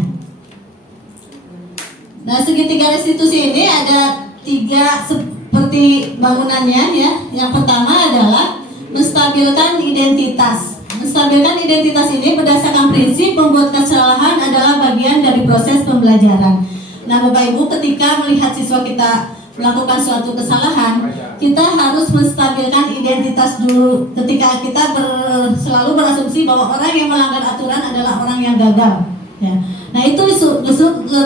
Nah, segitiga restitusi ini ada 3 seperti bangunannya ya. Yang pertama adalah menstabilkan identitas. Menstabilkan identitas ini berdasarkan prinsip membuat kesalahan adalah bagian dari proses pembelajaran. Nah, Bapak Ibu, ketika melihat siswa kita melakukan suatu kesalahan, kita harus menstabilkan identitas dulu. Ketika kita selalu berasumsi bahwa orang yang melanggar aturan adalah orang yang gagal. Ya. Nah, itu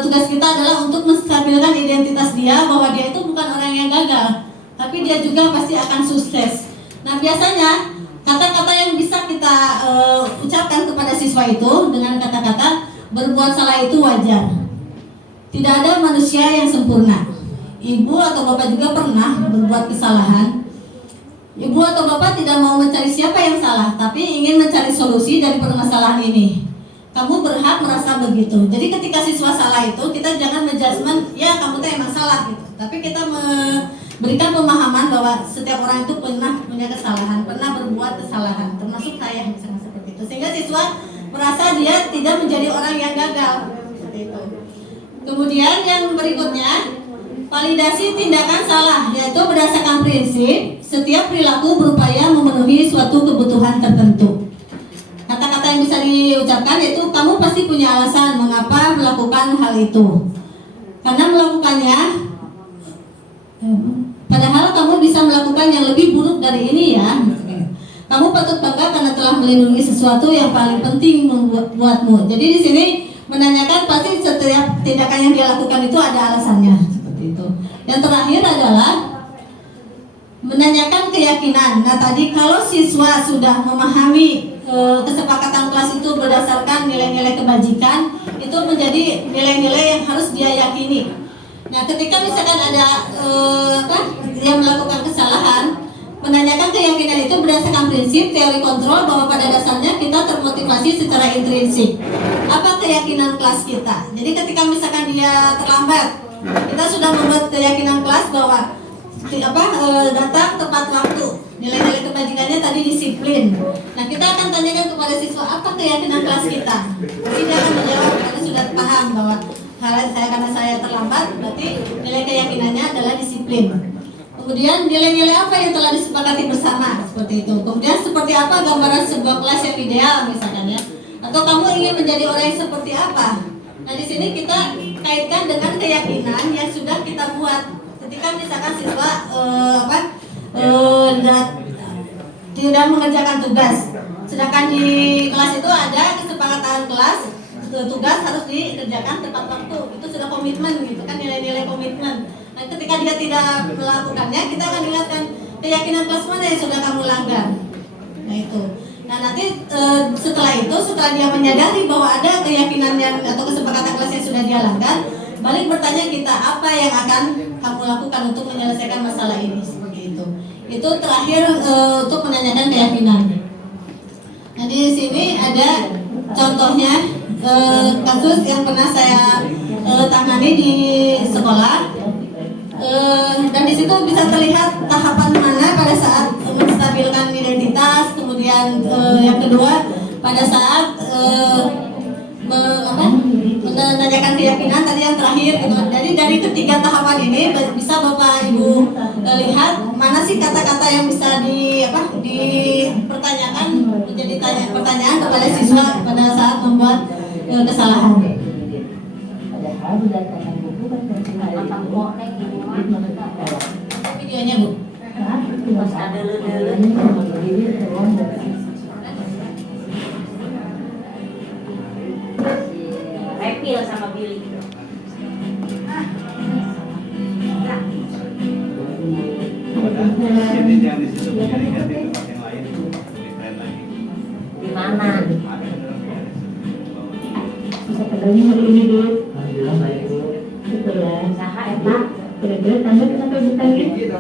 tugas kita adalah untuk menstabilkan identitas dia bahwa dia itu bukan orang yang gagal, tapi dia juga pasti akan sukses. Nah, biasanya kata-kata yang bisa kita ucapkan kepada siswa itu dengan kata-kata berbuat salah itu wajar. Tidak ada manusia yang sempurna. Ibu atau bapak juga pernah berbuat kesalahan. Ibu atau bapak tidak mau mencari siapa yang salah, tapi ingin mencari solusi dari permasalahan ini. Kamu berhak merasa begitu. Jadi ketika siswa salah itu, kita jangan menjudgment, ya kamu tuh emang salah gitu. Tapi kita berikan pemahaman bahwa setiap orang itu pernah punya kesalahan, pernah berbuat kesalahan, termasuk saya misalnya seperti itu. Sehingga siswa merasa dia tidak menjadi orang yang gagal seperti itu. Kemudian yang berikutnya, validasi tindakan salah, yaitu berdasarkan prinsip setiap perilaku berupaya memenuhi suatu kebutuhan tertentu. Kata-kata yang bisa diucapkan yaitu kamu pasti punya alasan mengapa melakukan hal itu. Karena melakukannya padahal kamu bisa melakukan yang lebih buruk dari ini ya. Kamu patut bangga karena telah melindungi sesuatu yang paling penting buatmu. Jadi di sini menanyakan pasti setiap tindakan yang dia lakukan itu ada alasannya seperti itu. Yang terakhir adalah menanyakan keyakinan. Nah, tadi kalau siswa sudah memahami kesepakatan kelas itu berdasarkan nilai-nilai kebajikan, itu menjadi nilai-nilai yang harus dia yakini. Nah, ketika misalkan ada dia melakukan kesalahan, menanyakan keyakinan itu berdasarkan prinsip teori kontrol bahwa pada dasarnya kita termotivasi secara intrinsik. Apa keyakinan kelas kita? Jadi ketika misalkan dia terlambat, kita sudah membuat keyakinan kelas bahwa datang tepat waktu. Nilai-nilai kebajikannya tadi disiplin. Nah, kita akan tanyakan kepada siswa apa keyakinan kelas kita. Jadi dia akan menjawab karena sudah paham bahwa karena saya terlambat, berarti nilai keyakinannya adalah disiplin. Kemudian nilai-nilai apa yang telah disepakati bersama, seperti itu. Kemudian seperti apa gambaran sebuah kelas yang ideal misalkan ya. Atau kamu ingin menjadi orang yang seperti apa? Nah, di sini kita kaitkan dengan keyakinan yang sudah kita buat. Ketika misalkan siswa tidak mengerjakan tugas, sedangkan di kelas itu ada kesepakatan kelas tugas harus dikerjakan tepat waktu, itu sudah komitmen gitu kan, nilai-nilai komitmen. Nah, ketika dia tidak melakukannya, kita akan ingatkan keyakinan kelas mana yang sudah kamu langgar. Nah itu. Nah nanti setelah dia menyadari bahwa ada keyakinan yang atau kesepakatan kelas yang sudah dia langgar, balik bertanya kita apa yang akan kamu lakukan untuk menyelesaikan masalah ini, seperti itu. Itu terakhir untuk menanyakan keyakinan. Nah di sini ada contohnya kasus yang pernah saya tangani di sekolah. Dan di situ bisa terlihat tahapan mana pada saat menstabilkan identitas, kemudian yang kedua pada saat menanyakan keyakinan tadi yang terakhir gitu. Jadi dari ketiga tahapan ini bisa Bapak Ibu lihat mana sih kata-kata yang bisa dipertanyakan menjadi pertanyaan kepada siswa pada saat membuat kesalahan. Videonya Bu. Repil sama Billy. Jadi jangan di situ menjadikan di tempat yang lain, lebih keren lagi. Di mana? Bisa tegaknya hari ini dulu. Setelah Usaha ya Pak. kira-kira tanda kenapa bukan gitu?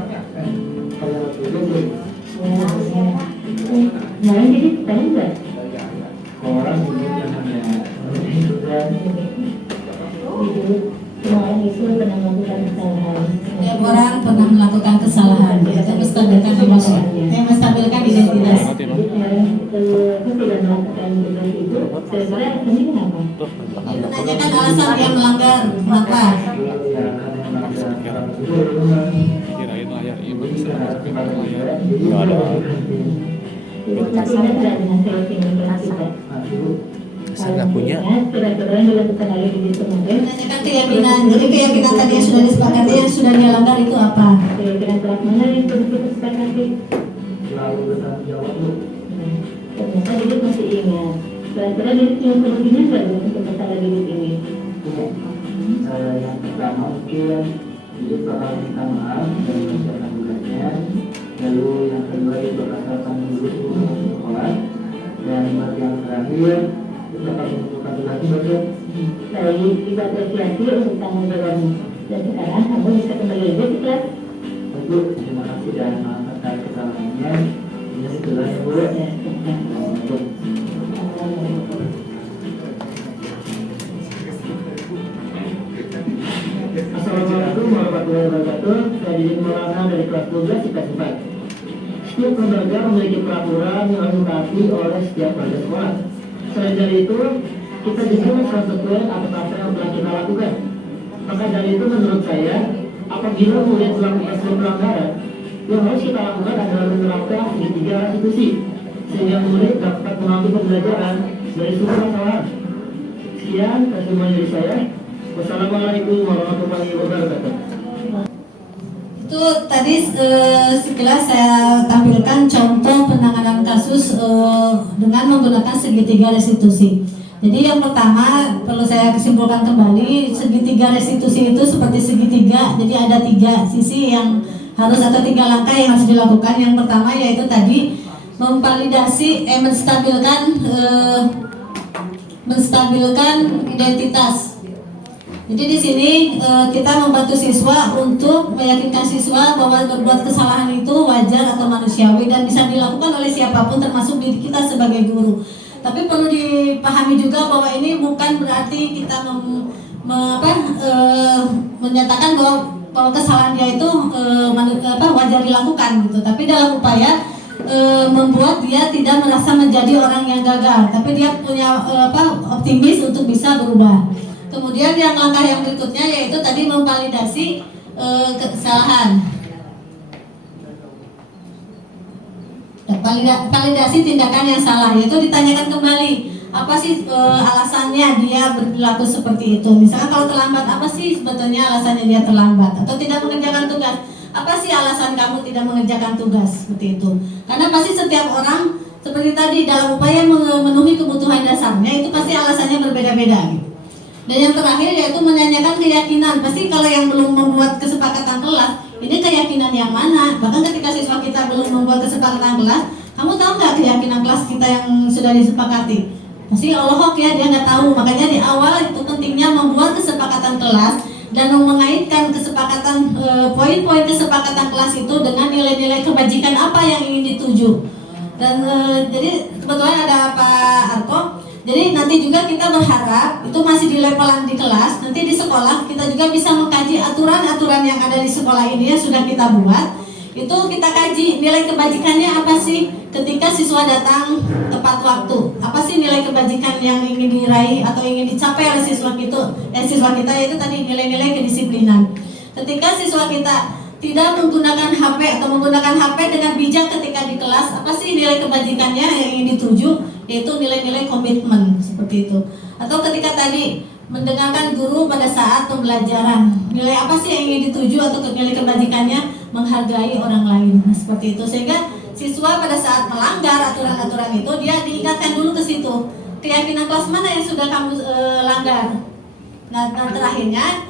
Nah, jadi tanya enggak? Orang itu jangan Semua orang itu pernah melakukan kesalahan. Setiap orang pernah melakukan kesalahan. Itu menstabilkan emosi, menstabilkan identitas. Jadi kemarin tidak melakukan tugas itu, sebenarnya ini apa? Menanyakan alasan dia melanggar apa. Kirain layar ibu bisa masukin ke layar nggak ada. Saya nggak punya. Kira-kira dilakukan oleh diri kemarin. Menanyakan keyakinan. Jadi keyakinan tadi yang sudah disepakati yang sudah dia langgar itu apa? Keyakinan kelas mana yang sudah kita sepakati? selalu bertanggung jawab Bu. Ternyata diri masih ingat. Kira-kira diri punya kelebihan nggak untuk masalah diri ini? Yang pertama mungkin itu bakal minta maaf dan mengerjakan tugasnya. Lalu yang kedua itu katakan dulu untuk sekolah. Dan buat yang terakhir itu bakal menentukan tugasnya bagian. Baik, kita apresiasi untuk tanggung jawabmu. Dan sekarang kamu bisa kembali lagi ke kelas. Bu, terima kasih dan maaf atas kesalahannya. Ini itulah ya Bu. Assalamualaikum warahmatullahi wabarakatuh. Saya Didin Maulana dari kelas 12 IPA 4. Setiap lembaga memiliki peraturan yang harus ditaati oleh setiap warga sekolah. Selain dari itu, kita juga konsekuen atas apa yang telah kita lakukan. Maka dari itu menurut saya, apabila murid melakukan sebuah pelanggaran, yang harus kita lakukan adalah menerapkan segitiga restitusi, sehingga murid dapat mengambil pembelajaran dari seluruh masalah. Sekian, kesemuanya dari saya. Wassalamualaikum warahmatullahi wabarakatuh. Itu tadi sekilas saya tampilkan contoh penanganan kasus dengan menggunakan segitiga restitusi. Jadi yang pertama perlu saya kesimpulkan kembali, segitiga restitusi itu seperti segitiga. Jadi ada 3 sisi yang harus atau 3 langkah yang harus dilakukan. Yang pertama yaitu tadi menstabilkan identitas. Jadi di sini kita membantu siswa untuk meyakinkan siswa bahwa berbuat kesalahan itu wajar atau manusiawi dan bisa dilakukan oleh siapapun termasuk diri kita sebagai guru. Tapi perlu dipahami juga bahwa ini bukan berarti kita menyatakan bahwa kesalahan dia itu wajar dilakukan gitu. Tapi dalam upaya membuat dia tidak merasa menjadi orang yang gagal, tapi dia punya optimis untuk bisa berubah. Kemudian langkah yang berikutnya yaitu tadi memvalidasi kesalahan. Validasi tindakan yang salah, yaitu ditanyakan kembali apa sih alasannya dia berlaku seperti itu. Misalnya kalau terlambat, apa sih sebetulnya alasannya dia terlambat atau tidak mengerjakan tugas? Apa sih alasan kamu tidak mengerjakan tugas? Seperti itu. Karena pasti setiap orang seperti tadi dalam upaya memenuhi kebutuhan dasarnya itu pasti alasannya berbeda-beda gitu. Dan yang terakhir yaitu menanyakan keyakinan. Pasti kalau yang belum membuat kesepakatan kelas, ini keyakinan yang mana? Bahkan ketika siswa kita belum membuat kesepakatan kelas, kamu tahu nggak keyakinan kelas kita yang sudah disepakati? Pasti Allah ya, dia nggak tahu. Makanya di awal itu pentingnya membuat kesepakatan kelas dan mengaitkan kesepakatan poin-poin kesepakatan kelas itu dengan nilai-nilai kebajikan apa yang ingin dituju. Dan jadi sebetulnya ada Pak Arko. Jadi nanti juga kita berharap itu masih di levelan di kelas, nanti di sekolah kita juga bisa mengkaji aturan-aturan yang ada di sekolah ini yang sudah kita buat. Itu kita kaji nilai kebajikannya apa sih ketika siswa datang tepat waktu. Apa sih nilai kebajikan yang ingin diraih atau ingin dicapai oleh siswa kita yaitu tadi nilai-nilai kedisiplinan. Ketika siswa kita tidak menggunakan HP atau menggunakan HP dengan bijak ketika di kelas, apa sih nilai kebajikannya yang ingin dituju, yaitu nilai-nilai komitmen seperti itu. Atau ketika tadi mendengarkan guru pada saat pembelajaran, nilai apa sih yang ingin dituju atau nilai kebajikannya, menghargai orang lain. Nah, seperti itu sehingga siswa pada saat melanggar aturan-aturan itu dia diingatkan dulu ke situ, keyakinan kelas mana yang sudah kamu langgar. Nah, terakhirnya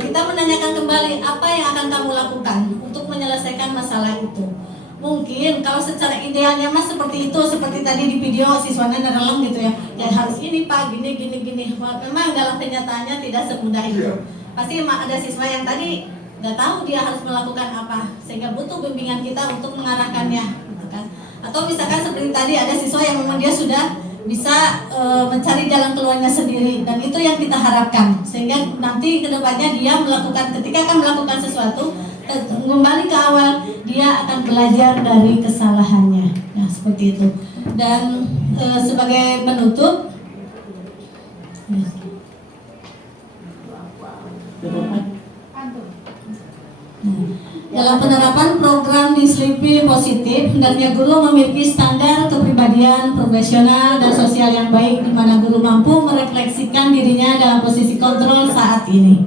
kita menanyakan kembali apa yang akan kamu lakukan untuk menyelesaikan masalah itu. Mungkin kalau secara idealnya mas seperti itu, seperti tadi di video siswanya nereleng gitu ya, ya harus ini pak, gini. Memang dalam kenyataannya tidak semudah itu. Pasti ada siswa yang tadi nggak tahu dia harus melakukan apa, sehingga butuh bimbingan kita untuk mengarahkannya, gitu kan. Atau misalkan seperti tadi ada siswa yang memang dia sudah bisa mencari jalan keluarnya sendiri, dan itu yang kita harapkan sehingga nanti kedepannya dia melakukan, ketika akan melakukan sesuatu kembali ke awal, dia akan belajar dari kesalahannya. Nah seperti itu. Dan sebagai penutup, dalam penerapan program Dislipi Positif, hendaknya guru memiliki standar kepribadian profesional dan sosial yang baik, di mana guru mampu merefleksikan dirinya dalam posisi kontrol saat ini.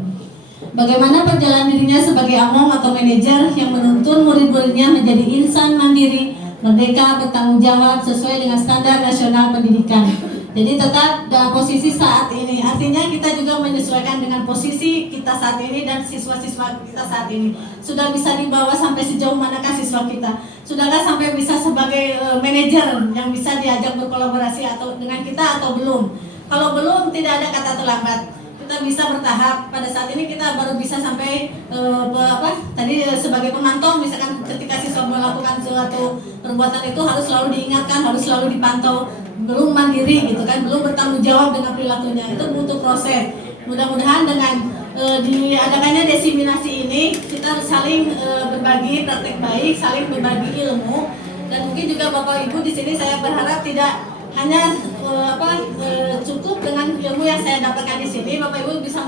Bagaimana perjalanan dirinya sebagai among atau manajer yang menuntun murid-muridnya menjadi insan mandiri, merdeka, bertanggung jawab sesuai dengan standar nasional pendidikan. Jadi tetap dalam posisi saat ini, artinya kita juga menyesuaikan dengan posisi kita saat ini dan siswa-siswa kita saat ini. Sudah bisa dibawa sampai sejauh manakah siswa kita? Sudahkah sampai bisa sebagai manajer yang bisa diajak berkolaborasi atau dengan kita atau belum? Kalau belum, tidak ada kata terlambat. Kita bisa bertahap. Pada saat ini kita baru bisa sampai tadi sebagai pemantau, misalkan ketika siswa melakukan suatu perbuatan itu harus selalu diingatkan, harus selalu dipantau. Belum mandiri gitu kan, belum bertanggung jawab dengan perilakunya, itu butuh proses. Mudah-mudahan dengan diadakannya diseminasi ini kita saling berbagi praktek baik, saling berbagi ilmu, dan mungkin juga Bapak Ibu di sini saya berharap tidak hanya cukup dengan ilmu yang saya dapatkan di sini. Bapak Ibu bisa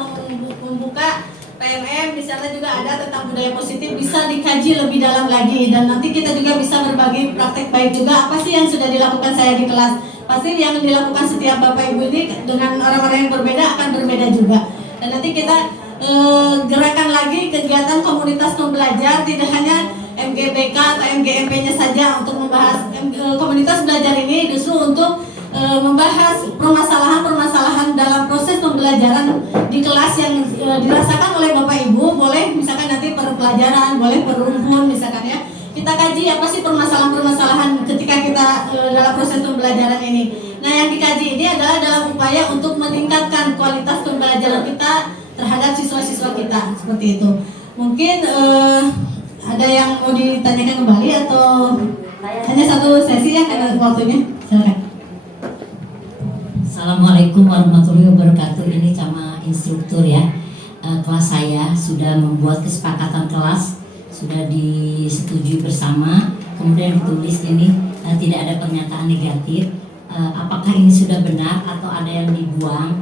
membuka PMM, di sana juga ada tentang budaya positif, bisa dikaji lebih dalam lagi, dan nanti kita juga bisa berbagi praktek baik juga apa sih yang sudah dilakukan saya di kelas. Pasti yang dilakukan setiap Bapak Ibu ini dengan orang-orang yang berbeda akan berbeda juga. Dan nanti kita gerakan lagi kegiatan komunitas pembelajar, tidak hanya MGBK atau MGMP-nya saja untuk membahas komunitas belajar ini, justru untuk membahas permasalahan-permasalahan dalam proses pembelajaran di kelas yang dirasakan oleh Bapak Ibu. Boleh misalkan nanti per pelajaran, boleh per rumpun misalkan ya. kita kaji apa sih permasalahan-permasalahan ketika kita dalam proses pembelajaran ini. Nah, yang dikaji ini adalah dalam upaya untuk meningkatkan kualitas pembelajaran kita terhadap siswa-siswa kita, seperti itu. Mungkin ada yang mau ditanyakan kembali atau hanya satu sesi ya karena waktunya. Silakan. Assalamualaikum warahmatullahi wabarakatuh. Ini sama instruktur ya. Kelas saya sudah membuat kesepakatan kelas, sudah disetujui bersama. Kemudian ditulis ini tidak ada pernyataan negatif. Apakah ini sudah benar atau ada yang dibuang?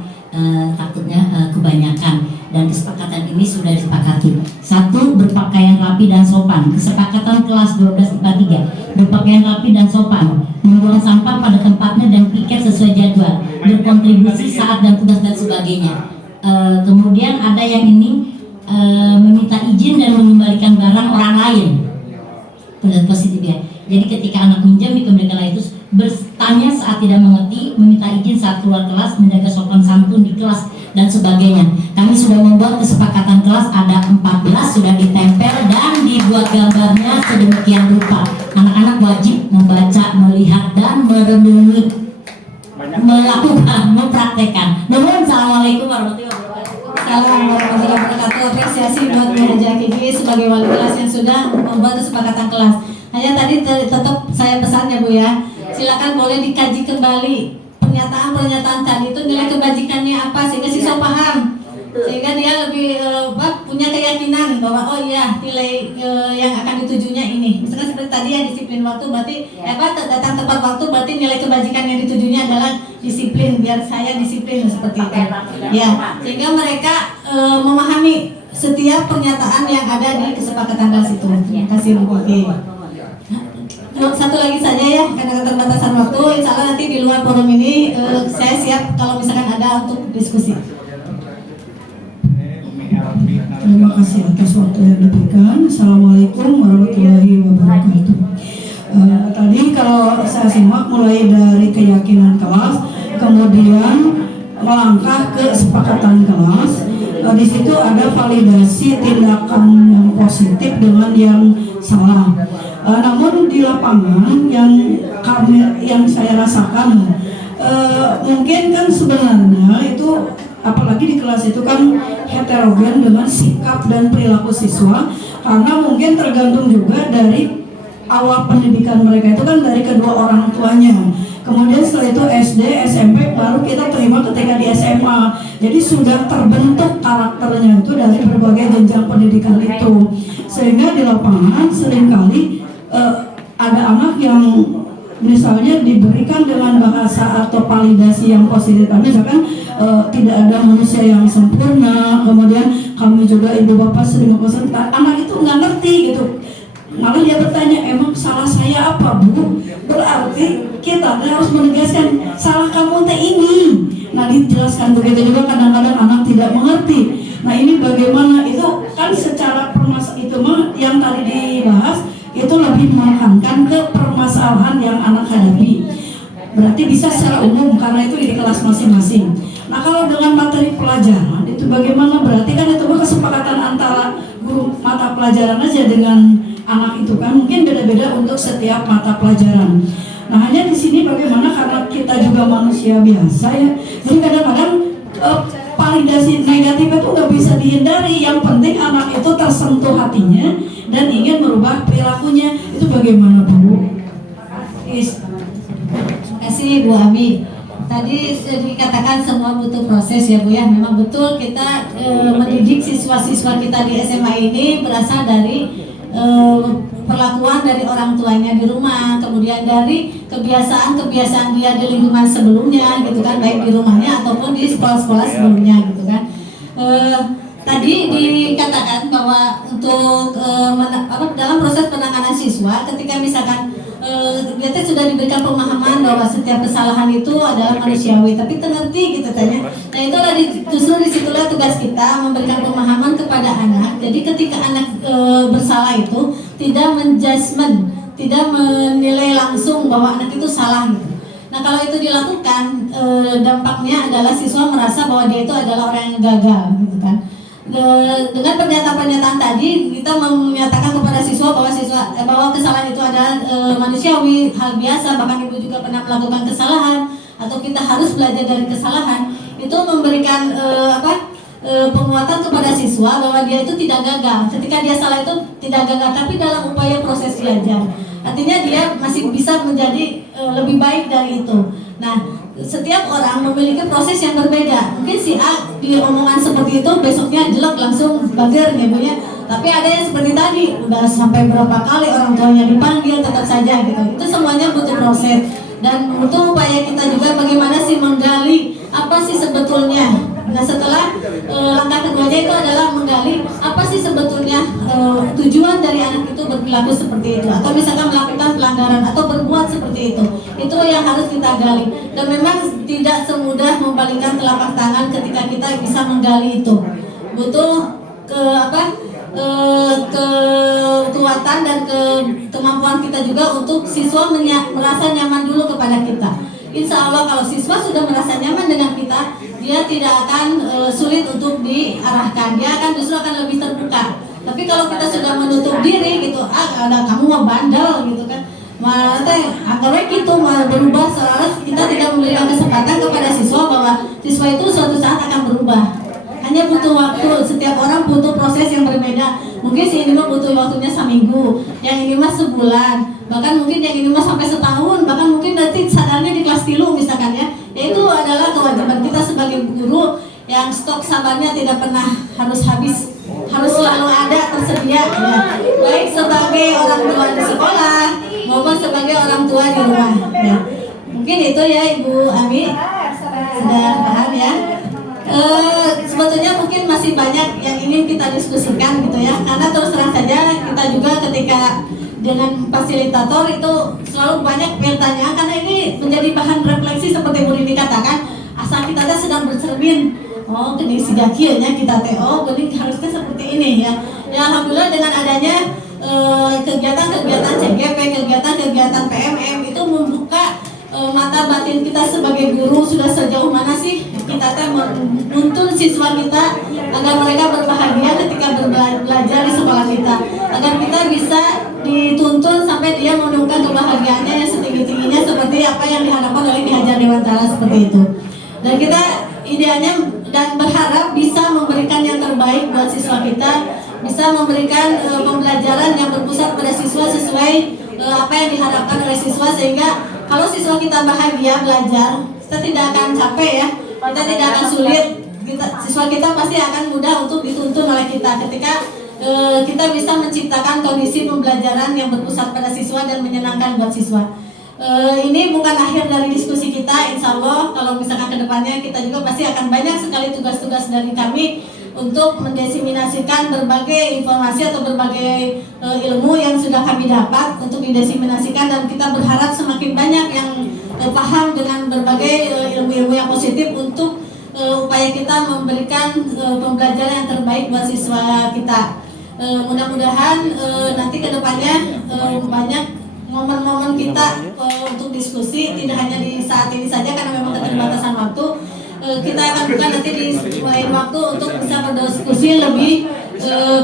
Takutnya kebanyakan. Dan kesepakatan ini sudah disepakati. 1. Berpakaian rapi dan sopan. Kesepakatan kelas 12 IPA 3. Berpakaian rapi dan sopan, membuang sampah pada tempatnya dan piket sesuai jadwal, berkontribusi saat dan tugas dan sebagainya. Kemudian ada yang ini meminta izin dan mengembalikan barang orang lain. Benar positif ya. Jadi ketika anak minjam dikembalikan lagi, itu bertanya saat tidak mengerti, meminta izin saat keluar kelas, menjaga sopan santun di kelas dan sebagainya. Kami sudah membuat kesepakatan kelas, ada 14 sudah ditempel dan dibuat gambarnya sedemikian rupa. Anak-anak wajib membaca, melihat dan merenungi, melakukan, mempraktekkan. Assalamualaikum warahmatullahi wabarakatuh. Assalamualaikum warahmatullahi wabarakatuh. Apresiasi buat Bu Haja Kiki sebagai wali kelas yang sudah membuat kesepakatan kelas. Hanya tadi tetap saya pesan ya Bu ya, silakan boleh dikaji kembali pernyataan tadi itu nilai kebajikannya apa sehingga siswa paham, sehingga dia lebih punya keyakinan bahwa oh iya nilai yang akan ditujunya ini. Misalkan seperti tadi ya disiplin waktu berarti datang tepat waktu berarti nilai kebajikan yang ditujunya adalah disiplin, biar saya disiplin seperti itu. Ya, sehingga mereka memahami setiap pernyataan yang ada di kesepakatan kelas itu. Terima kasih Bu Kiki. Satu lagi saja ya, karena keterbatasan waktu. Insya Allah nanti di luar forum ini saya siap kalau misalkan ada untuk diskusi. Terima kasih atas waktu yang diberikan. Assalamualaikum warahmatullahi wabarakatuh. Tadi kalau saya simak mulai dari keyakinan kelas, kemudian melangkah ke kesepakatan kelas. Di situ ada validasi tindakan yang positif dengan yang salah. Namun di lapangan yang saya rasakan mungkin kan sebenarnya itu apalagi di kelas itu kan heterogen dengan sikap dan perilaku siswa, karena mungkin tergantung juga dari awal pendidikan mereka itu kan dari kedua orang tuanya. Kemudian setelah itu SD, SMP, baru kita terima ketika di SMA. Jadi sudah terbentuk karakternya itu dari berbagai jenjang pendidikan itu. Sehingga di lapangan seringkali ada anak yang misalnya diberikan dengan bahasa atau validasi yang positif, misalkan tidak ada manusia yang sempurna, kemudian kami juga ibu bapak sering pesan, anak itu nggak ngerti gitu, malah dia bertanya emang salah saya apa Bu? Berarti kita harus menegaskan salah kamu teh ini. Nah dijelaskan begitu juga kadang-kadang anak tidak mengerti. Nah ini bagaimana itu kan secara itu mah yang tadi dibahas itu lebih menekankan ke permasalahan yang anak hadapi. Berarti bisa secara umum karena itu di kelas masing-masing. Nah kalau dengan materi pelajaran itu bagaimana? Berarti kan itu kesepakatan antara guru mata pelajaran aja dengan anak itu kan mungkin beda-beda untuk setiap mata pelajaran. Nah hanya di sini bagaimana karena kita juga manusia biasa ya. Jadi kadang-kadang validasi negatif itu nggak bisa dihindari. Yang penting anak itu tersentuh hatinya dan ingin merubah perilakunya. Itu bagaimana Bu? Terima kasih Bu Ami. Tadi dikatakan semua butuh proses ya Bu ya. Memang betul kita mendidik siswa-siswa kita di SMA ini berasal dari perlakuan dari orang tuanya di rumah, kemudian dari kebiasaan dia di lingkungan sebelumnya gitu kan, baik di rumahnya ataupun di sekolah-sekolah sebelumnya gitu kan. Tadi dikatakan bahwa untuk dalam proses penanganan siswa ketika misalkan dia sudah diberikan pemahaman bahwa setiap kesalahan itu adalah manusiawi, tapi mengerti gitu tanya. Nah itulah justru disitulah tugas kita memberikan pemahaman kepada anak. Jadi ketika anak bersalah itu tidak menjudgment, tidak menilai langsung bahwa anak itu salah gitu. Nah kalau itu dilakukan dampaknya adalah siswa merasa bahwa dia itu adalah orang yang gagal gitu kan. dengan pernyataan-pernyataan tadi kita menyatakan kepada siswa bahwa kesalahan itu adalah manusiawi, hal biasa, bahkan ibu juga pernah melakukan kesalahan atau kita harus belajar dari kesalahan. Itu memberikan penguatan kepada siswa bahwa dia itu tidak gagal. Ketika dia salah itu tidak gagal, tapi dalam upaya proses belajar. Artinya dia masih bisa menjadi lebih baik dari itu. Nah, setiap orang memiliki proses yang berbeda. Mungkin si A di omongan seperti itu besoknya jelek langsung bager gitu ya. Tapi ada yang seperti tadi, udah sampai berapa kali orang tuanya dipanggil tetap saja gitu. Itu semuanya butuh proses dan butuh upaya kita juga bagaimana sih menggali apa sih sebetulnya. Nah, setelah langkah keduanya itu adalah menggali apa sih sebetulnya tujuan dari anak itu berperilaku seperti itu, atau misalkan melakukan pelanggaran atau berbuat seperti itu. Itu yang harus kita gali. Dan memang tidak semudah membalikkan telapak tangan ketika kita bisa menggali itu. Butuh kekuatan dan kemampuan kita juga untuk siswa merasa nyaman dulu kepada kita. Insya Allah kalau siswa sudah merasa nyaman dengan kita, dia tidak akan sulit untuk diarahkan. Dia akan justru akan lebih terbuka. Tapi kalau kita sudah menutup diri gitu, ada kamu mah bandel gitu kan, malah akhirnya gitu malah berubah, seolah kita tidak memberikan kesempatan kepada siswa bahwa siswa itu suatu saat akan berubah. Hanya butuh waktu, setiap orang butuh proses yang berbeda. Mungkin si ini mah butuh waktunya seminggu, yang ini mah sebulan, bahkan mungkin yang ini mah sampai setahun, bahkan mungkin nanti sadarnya di kelas 3 misalkan ya. Itu adalah kewajiban kita sebagai guru yang stok sabarnya tidak pernah harus habis, harus selalu ada tersedia ya. Baik sebagai orang tua di sekolah maupun sebagai orang tua di rumah ya. Mungkin itu ya Ibu Ami, sudah paham ya. Sebetulnya mungkin masih banyak yang ingin kita diskusikan gitu ya, karena terus terang saja kita juga ketika dengan fasilitator itu selalu banyak bertanya, karena ini menjadi bahan refleksi seperti Bu Rini katakan, asal kita sedang bercermin, oh ini sudah kianya kita oh ini harusnya seperti ini ya. Ya alhamdulillah dengan adanya kegiatan-kegiatan CGP, kegiatan-kegiatan PMM itu membuka mata batin kita sebagai guru. Sudah sejauh mana sih kita menuntun siswa kita agar mereka berbahagia ketika belajar di sekolah kita, agar kita bisa dituntun sampai dia menemukan kebahagiaannya yang setinggi-tingginya seperti apa yang diharapkan oleh Ki Hajar Dewantara seperti itu. Dan kita idealnya dan berharap bisa memberikan yang terbaik buat siswa kita, bisa memberikan pembelajaran yang berpusat pada siswa sesuai apa yang diharapkan oleh siswa, sehingga kalau siswa kita bahagia belajar, kita tidak akan capek ya, kita tidak akan sulit, siswa kita pasti akan mudah untuk dituntun oleh kita ketika kita bisa menciptakan kondisi pembelajaran yang berpusat pada siswa dan menyenangkan buat siswa. Ini bukan akhir dari diskusi kita, insya Allah kalau misalkan kedepannya kita juga pasti akan banyak sekali tugas-tugas dari kami untuk mendesiminasikan berbagai informasi atau berbagai ilmu yang sudah kami dapat untuk didesiminasikan, dan kita berharap semakin banyak yang paham dengan berbagai ilmu-ilmu yang positif untuk upaya kita memberikan pembelajaran yang terbaik buat siswa kita. Mudah-mudahan nanti kedepannya banyak momen-momen kita untuk diskusi, tidak hanya di saat ini saja karena memang keterbatasan waktu. Kita akan buka nanti di lain waktu untuk bisa berdiskusi lebih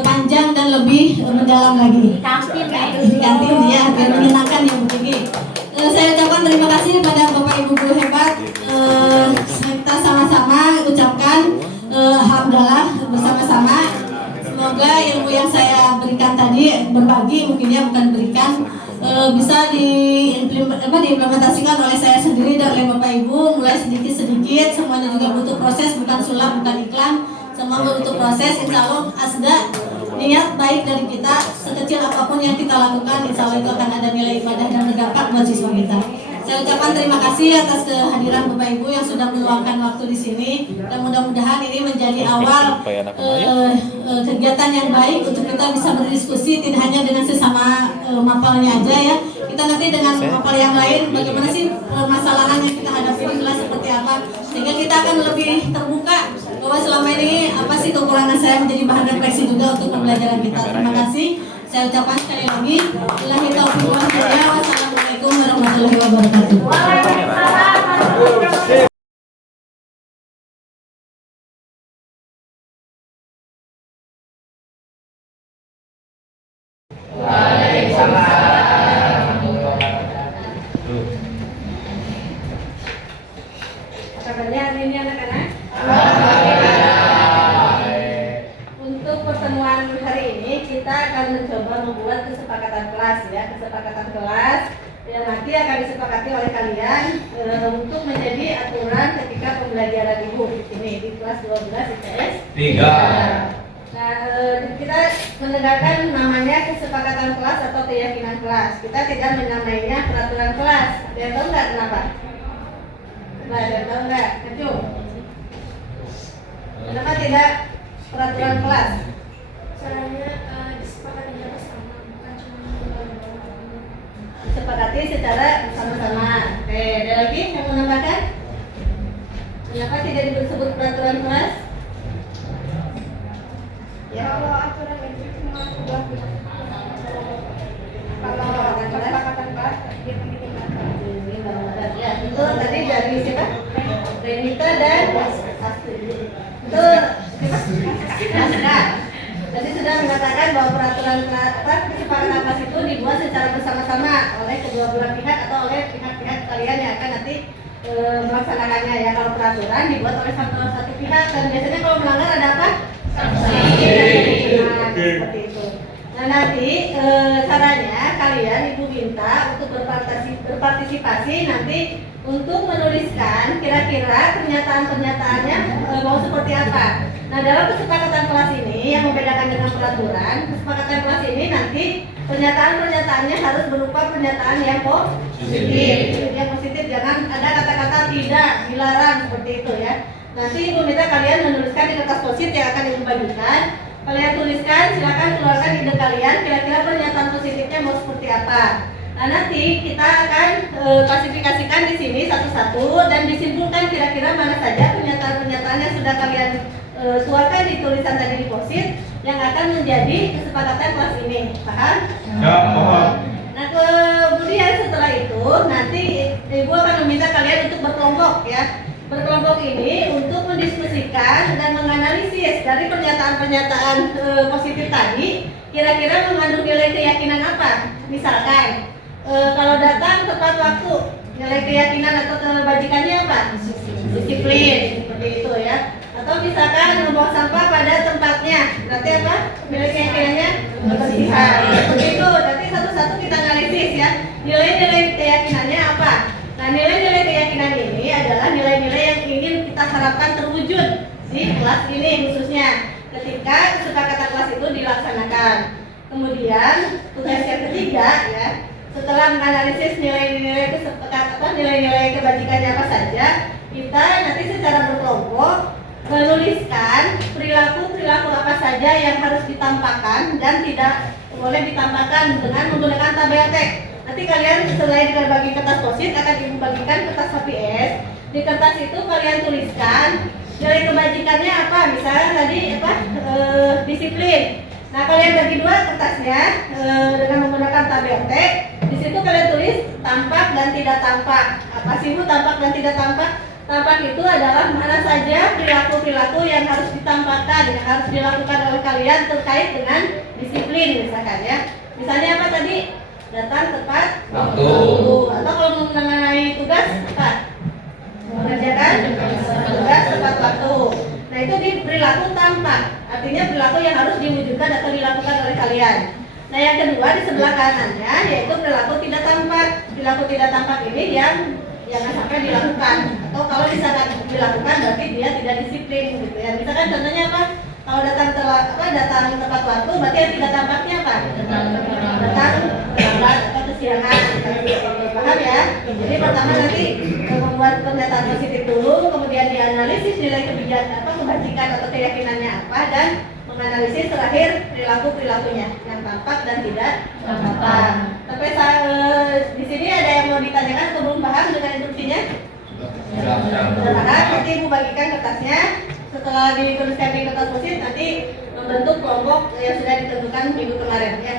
panjang dan lebih mendalam lagi. Di kantin ya, biar menyenangkan ya Bu Kiki. Saya ucapkan terima kasih kepada Bapak Ibu guru hebat. Kita sama-sama ucapkan alhamdulillah bersama-sama. Semoga ilmu yang saya berikan tadi, berbagi mungkin ya, bukan berikan, bisa diimplementasikan oleh saya sendiri dan oleh Bapak Ibu mulai sedikit-sedikit. Semuanya juga butuh proses, bukan sulap, bukan iklan, semua butuh proses. Insya Allah asda niat baik dari kita, sekecil apapun yang kita lakukan, insya Allah itu akan ada nilai ibadah dan berdampak buat siswa kita. Saya ucapkan terima kasih atas kehadiran Bapak Ibu yang sudah meluangkan waktu di sini, dan mudah-mudahan ini menjadi awal kegiatan yang baik untuk kita bisa berdiskusi tidak hanya dengan sesama mapalnya aja ya. Kita nanti dengan mapal yang lain bagaimana sih permasalahan yang kita hadapi di kelas seperti apa, sehingga kita akan lebih terbuka bahwa selama ini apa sih kekurangan saya, menjadi bahan refleksi juga untuk pembelajaran kita. Terima kasih. Saya ucapkan sekali lagi, billahi taufiq wal hidayah. Wassalamualaikum warahmatullahi wabarakatuh. nanti akan disepakati oleh kalian untuk menjadi aturan ketika pembelajaran ibu ini di kelas 12 IPS 3. Nah, kita mendengarkan namanya kesepakatan kelas atau keyakinan kelas. Kita tidak menamainya peraturan kelas. Ada yang tahu nggak kenapa? Ada yang tahu nggak? Kecu. Kenapa tidak peraturan kelas? Caranya disepakati bersama, bukan cuma Disepakati secara bersama-sama. Oke, ada lagi yang mau menambahkan? Kenapa tidak disebut peraturan kelas? Ya. kalau aturan itu cuma dua pihak. Kalau kesepakatan kelas dia mengizinkan. Ya, itu tadi dari siapa? Renita dan Astrid. Itu siapa? Tadi sudah mengatakan bahwa peraturan kesepakatan kelas itu dibuat secara bersama-sama oleh kedua belah pihak atau oleh pihak-pihak kalian yang akan nanti melaksanakannya ya. Kalau peraturan dibuat oleh satu pihak dan biasanya kalau melanggar ada apa? Sanksi. Nah, seperti itu. Nah nanti caranya kalian ibu minta untuk berpartisipasi nanti untuk menuliskan kira-kira pernyataan-pernyataannya mau seperti apa. Nah dalam kesepakatan kelas ini yang membedakan dengan peraturan, kesepakatan kelas ini nanti pernyataan-pernyataannya harus berupa pernyataan yang positif. Yang positif, jangan ada kata-kata tidak, dilarang seperti itu ya. Nanti ibu minta kalian menuliskan di kertas post-it yang akan ibu bagikan. Kalian tuliskan, silakan keluarkan ide kalian kira-kira pernyataan positifnya mau seperti apa. Nah nanti kita akan klasifikasikan di sini satu-satu dan disimpulkan kira-kira mana saja pernyataan-pernyataan yang sudah kalian tuangkan di tulisan tadi di post-it yang akan menjadi kesepakatan kelas ini. Paham? Ya, paham. Nah kemudian setelah itu nanti ibu akan meminta kalian untuk berkelompok ya. Berkelompok ini untuk mendiskusikan dan menganalisis dari pernyataan-pernyataan positif tadi kira-kira mengandung nilai keyakinan apa. Misalkan kalau datang tepat waktu, nilai keyakinan atau kebajikannya apa? Disiplin, seperti itu ya. Atau misalkan membuang sampah pada tempatnya, berarti apa? Nilai keyakinannya kebersihan. Seperti itu, nanti satu-satu kita analisis ya. Nilai-nilai keyakinannya apa? Nah, nilai-nilai keyakinan ini adalah nilai-nilai yang ingin kita harapkan terwujud di kelas ini khususnya ketika kesepakatan kelas itu dilaksanakan. Kemudian tugas yang ketiga ya, setelah menganalisis nilai-nilai kesepakatan, nilai-nilai kebajikannya apa saja, kita nanti secara berkelompok menuliskan perilaku-perilaku apa saja yang harus ditampakkan dan tidak boleh ditampakkan dengan menggunakan tabel teks. Nanti kalian selain bagi kertas post-it akan dibagikan kertas HPS. Di kertas itu kalian tuliskan nilai kebajikannya apa, misalnya tadi apa disiplin. Nah kalian bagi dua kertasnya dengan menggunakan tabel teks. Di situ kalian tulis tampak dan tidak tampak. Apa sih Bu tampak dan tidak tampak? Tampak itu adalah mana saja perilaku-perilaku yang harus ditampakkan, yang harus dilakukan oleh kalian terkait dengan disiplin misalkan ya. Misalnya apa tadi? Datang tepat waktu. Atau kalau mengenai tugas apa? Mengerjakan tugas tepat waktu. Nah itu di perilaku tampak, artinya perilaku yang harus diwujudkan atau dilakukan oleh kalian. Nah yang kedua di sebelah kanannya yaitu perilaku tidak tampak. Perilaku tidak tampak ini yang jangan sampai dilakukan, atau kalau misalkan dilakukan berarti dia tidak disiplin gitu ya. Misalkan contohnya apa? Kalau datang tepat waktu berarti yang tidak tampaknya apa? Datang terlambat atau kesiangan. Paham ya? Jadi pertama nanti membuat pernyataan positif dulu, kemudian dianalisis nilai kebajikan atau keyakinannya apa, dan menganalisis terakhir perilakunya yang tampak dan tidak tampak. Sampai di sini ada yang mau ditanyakan atau belum paham dengan instruksinya? Sudah paham? Nanti ibu bagikan kertasnya. Setelah dituliskan di kertas post-it nanti membentuk kelompok yang sudah ditentukan minggu kemarin ya.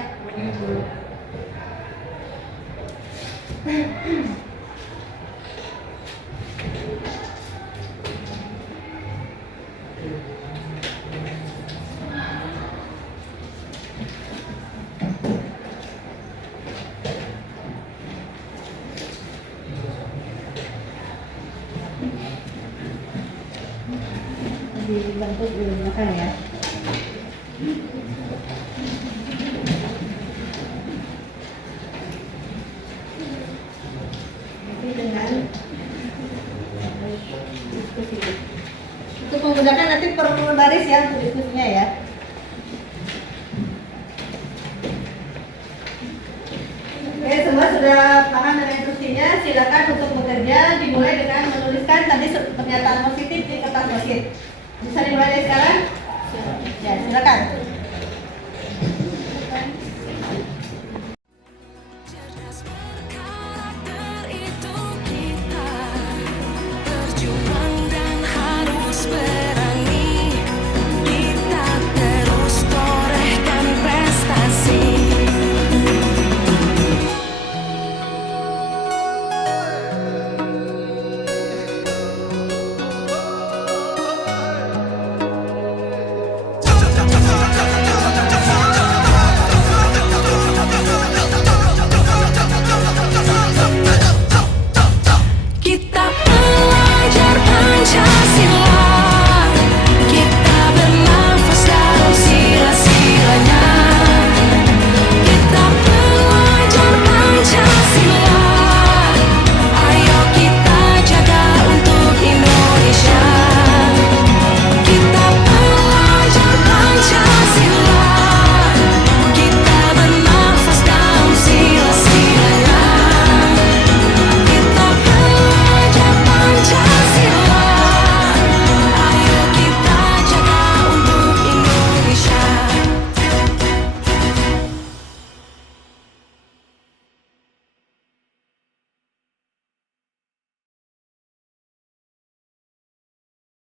Dibentuk di belakang ya. dengan diskusi. Untuk menggunakan nanti per baris ya untuk diskusinya ya. Oke, semua sudah paham dengan instruksinya. Silakan untuk bekerja dimulai dengan menuliskan tadi pernyataan positif di kertas wasit. Bisa dimulai dari sekarang? Ya, silakan.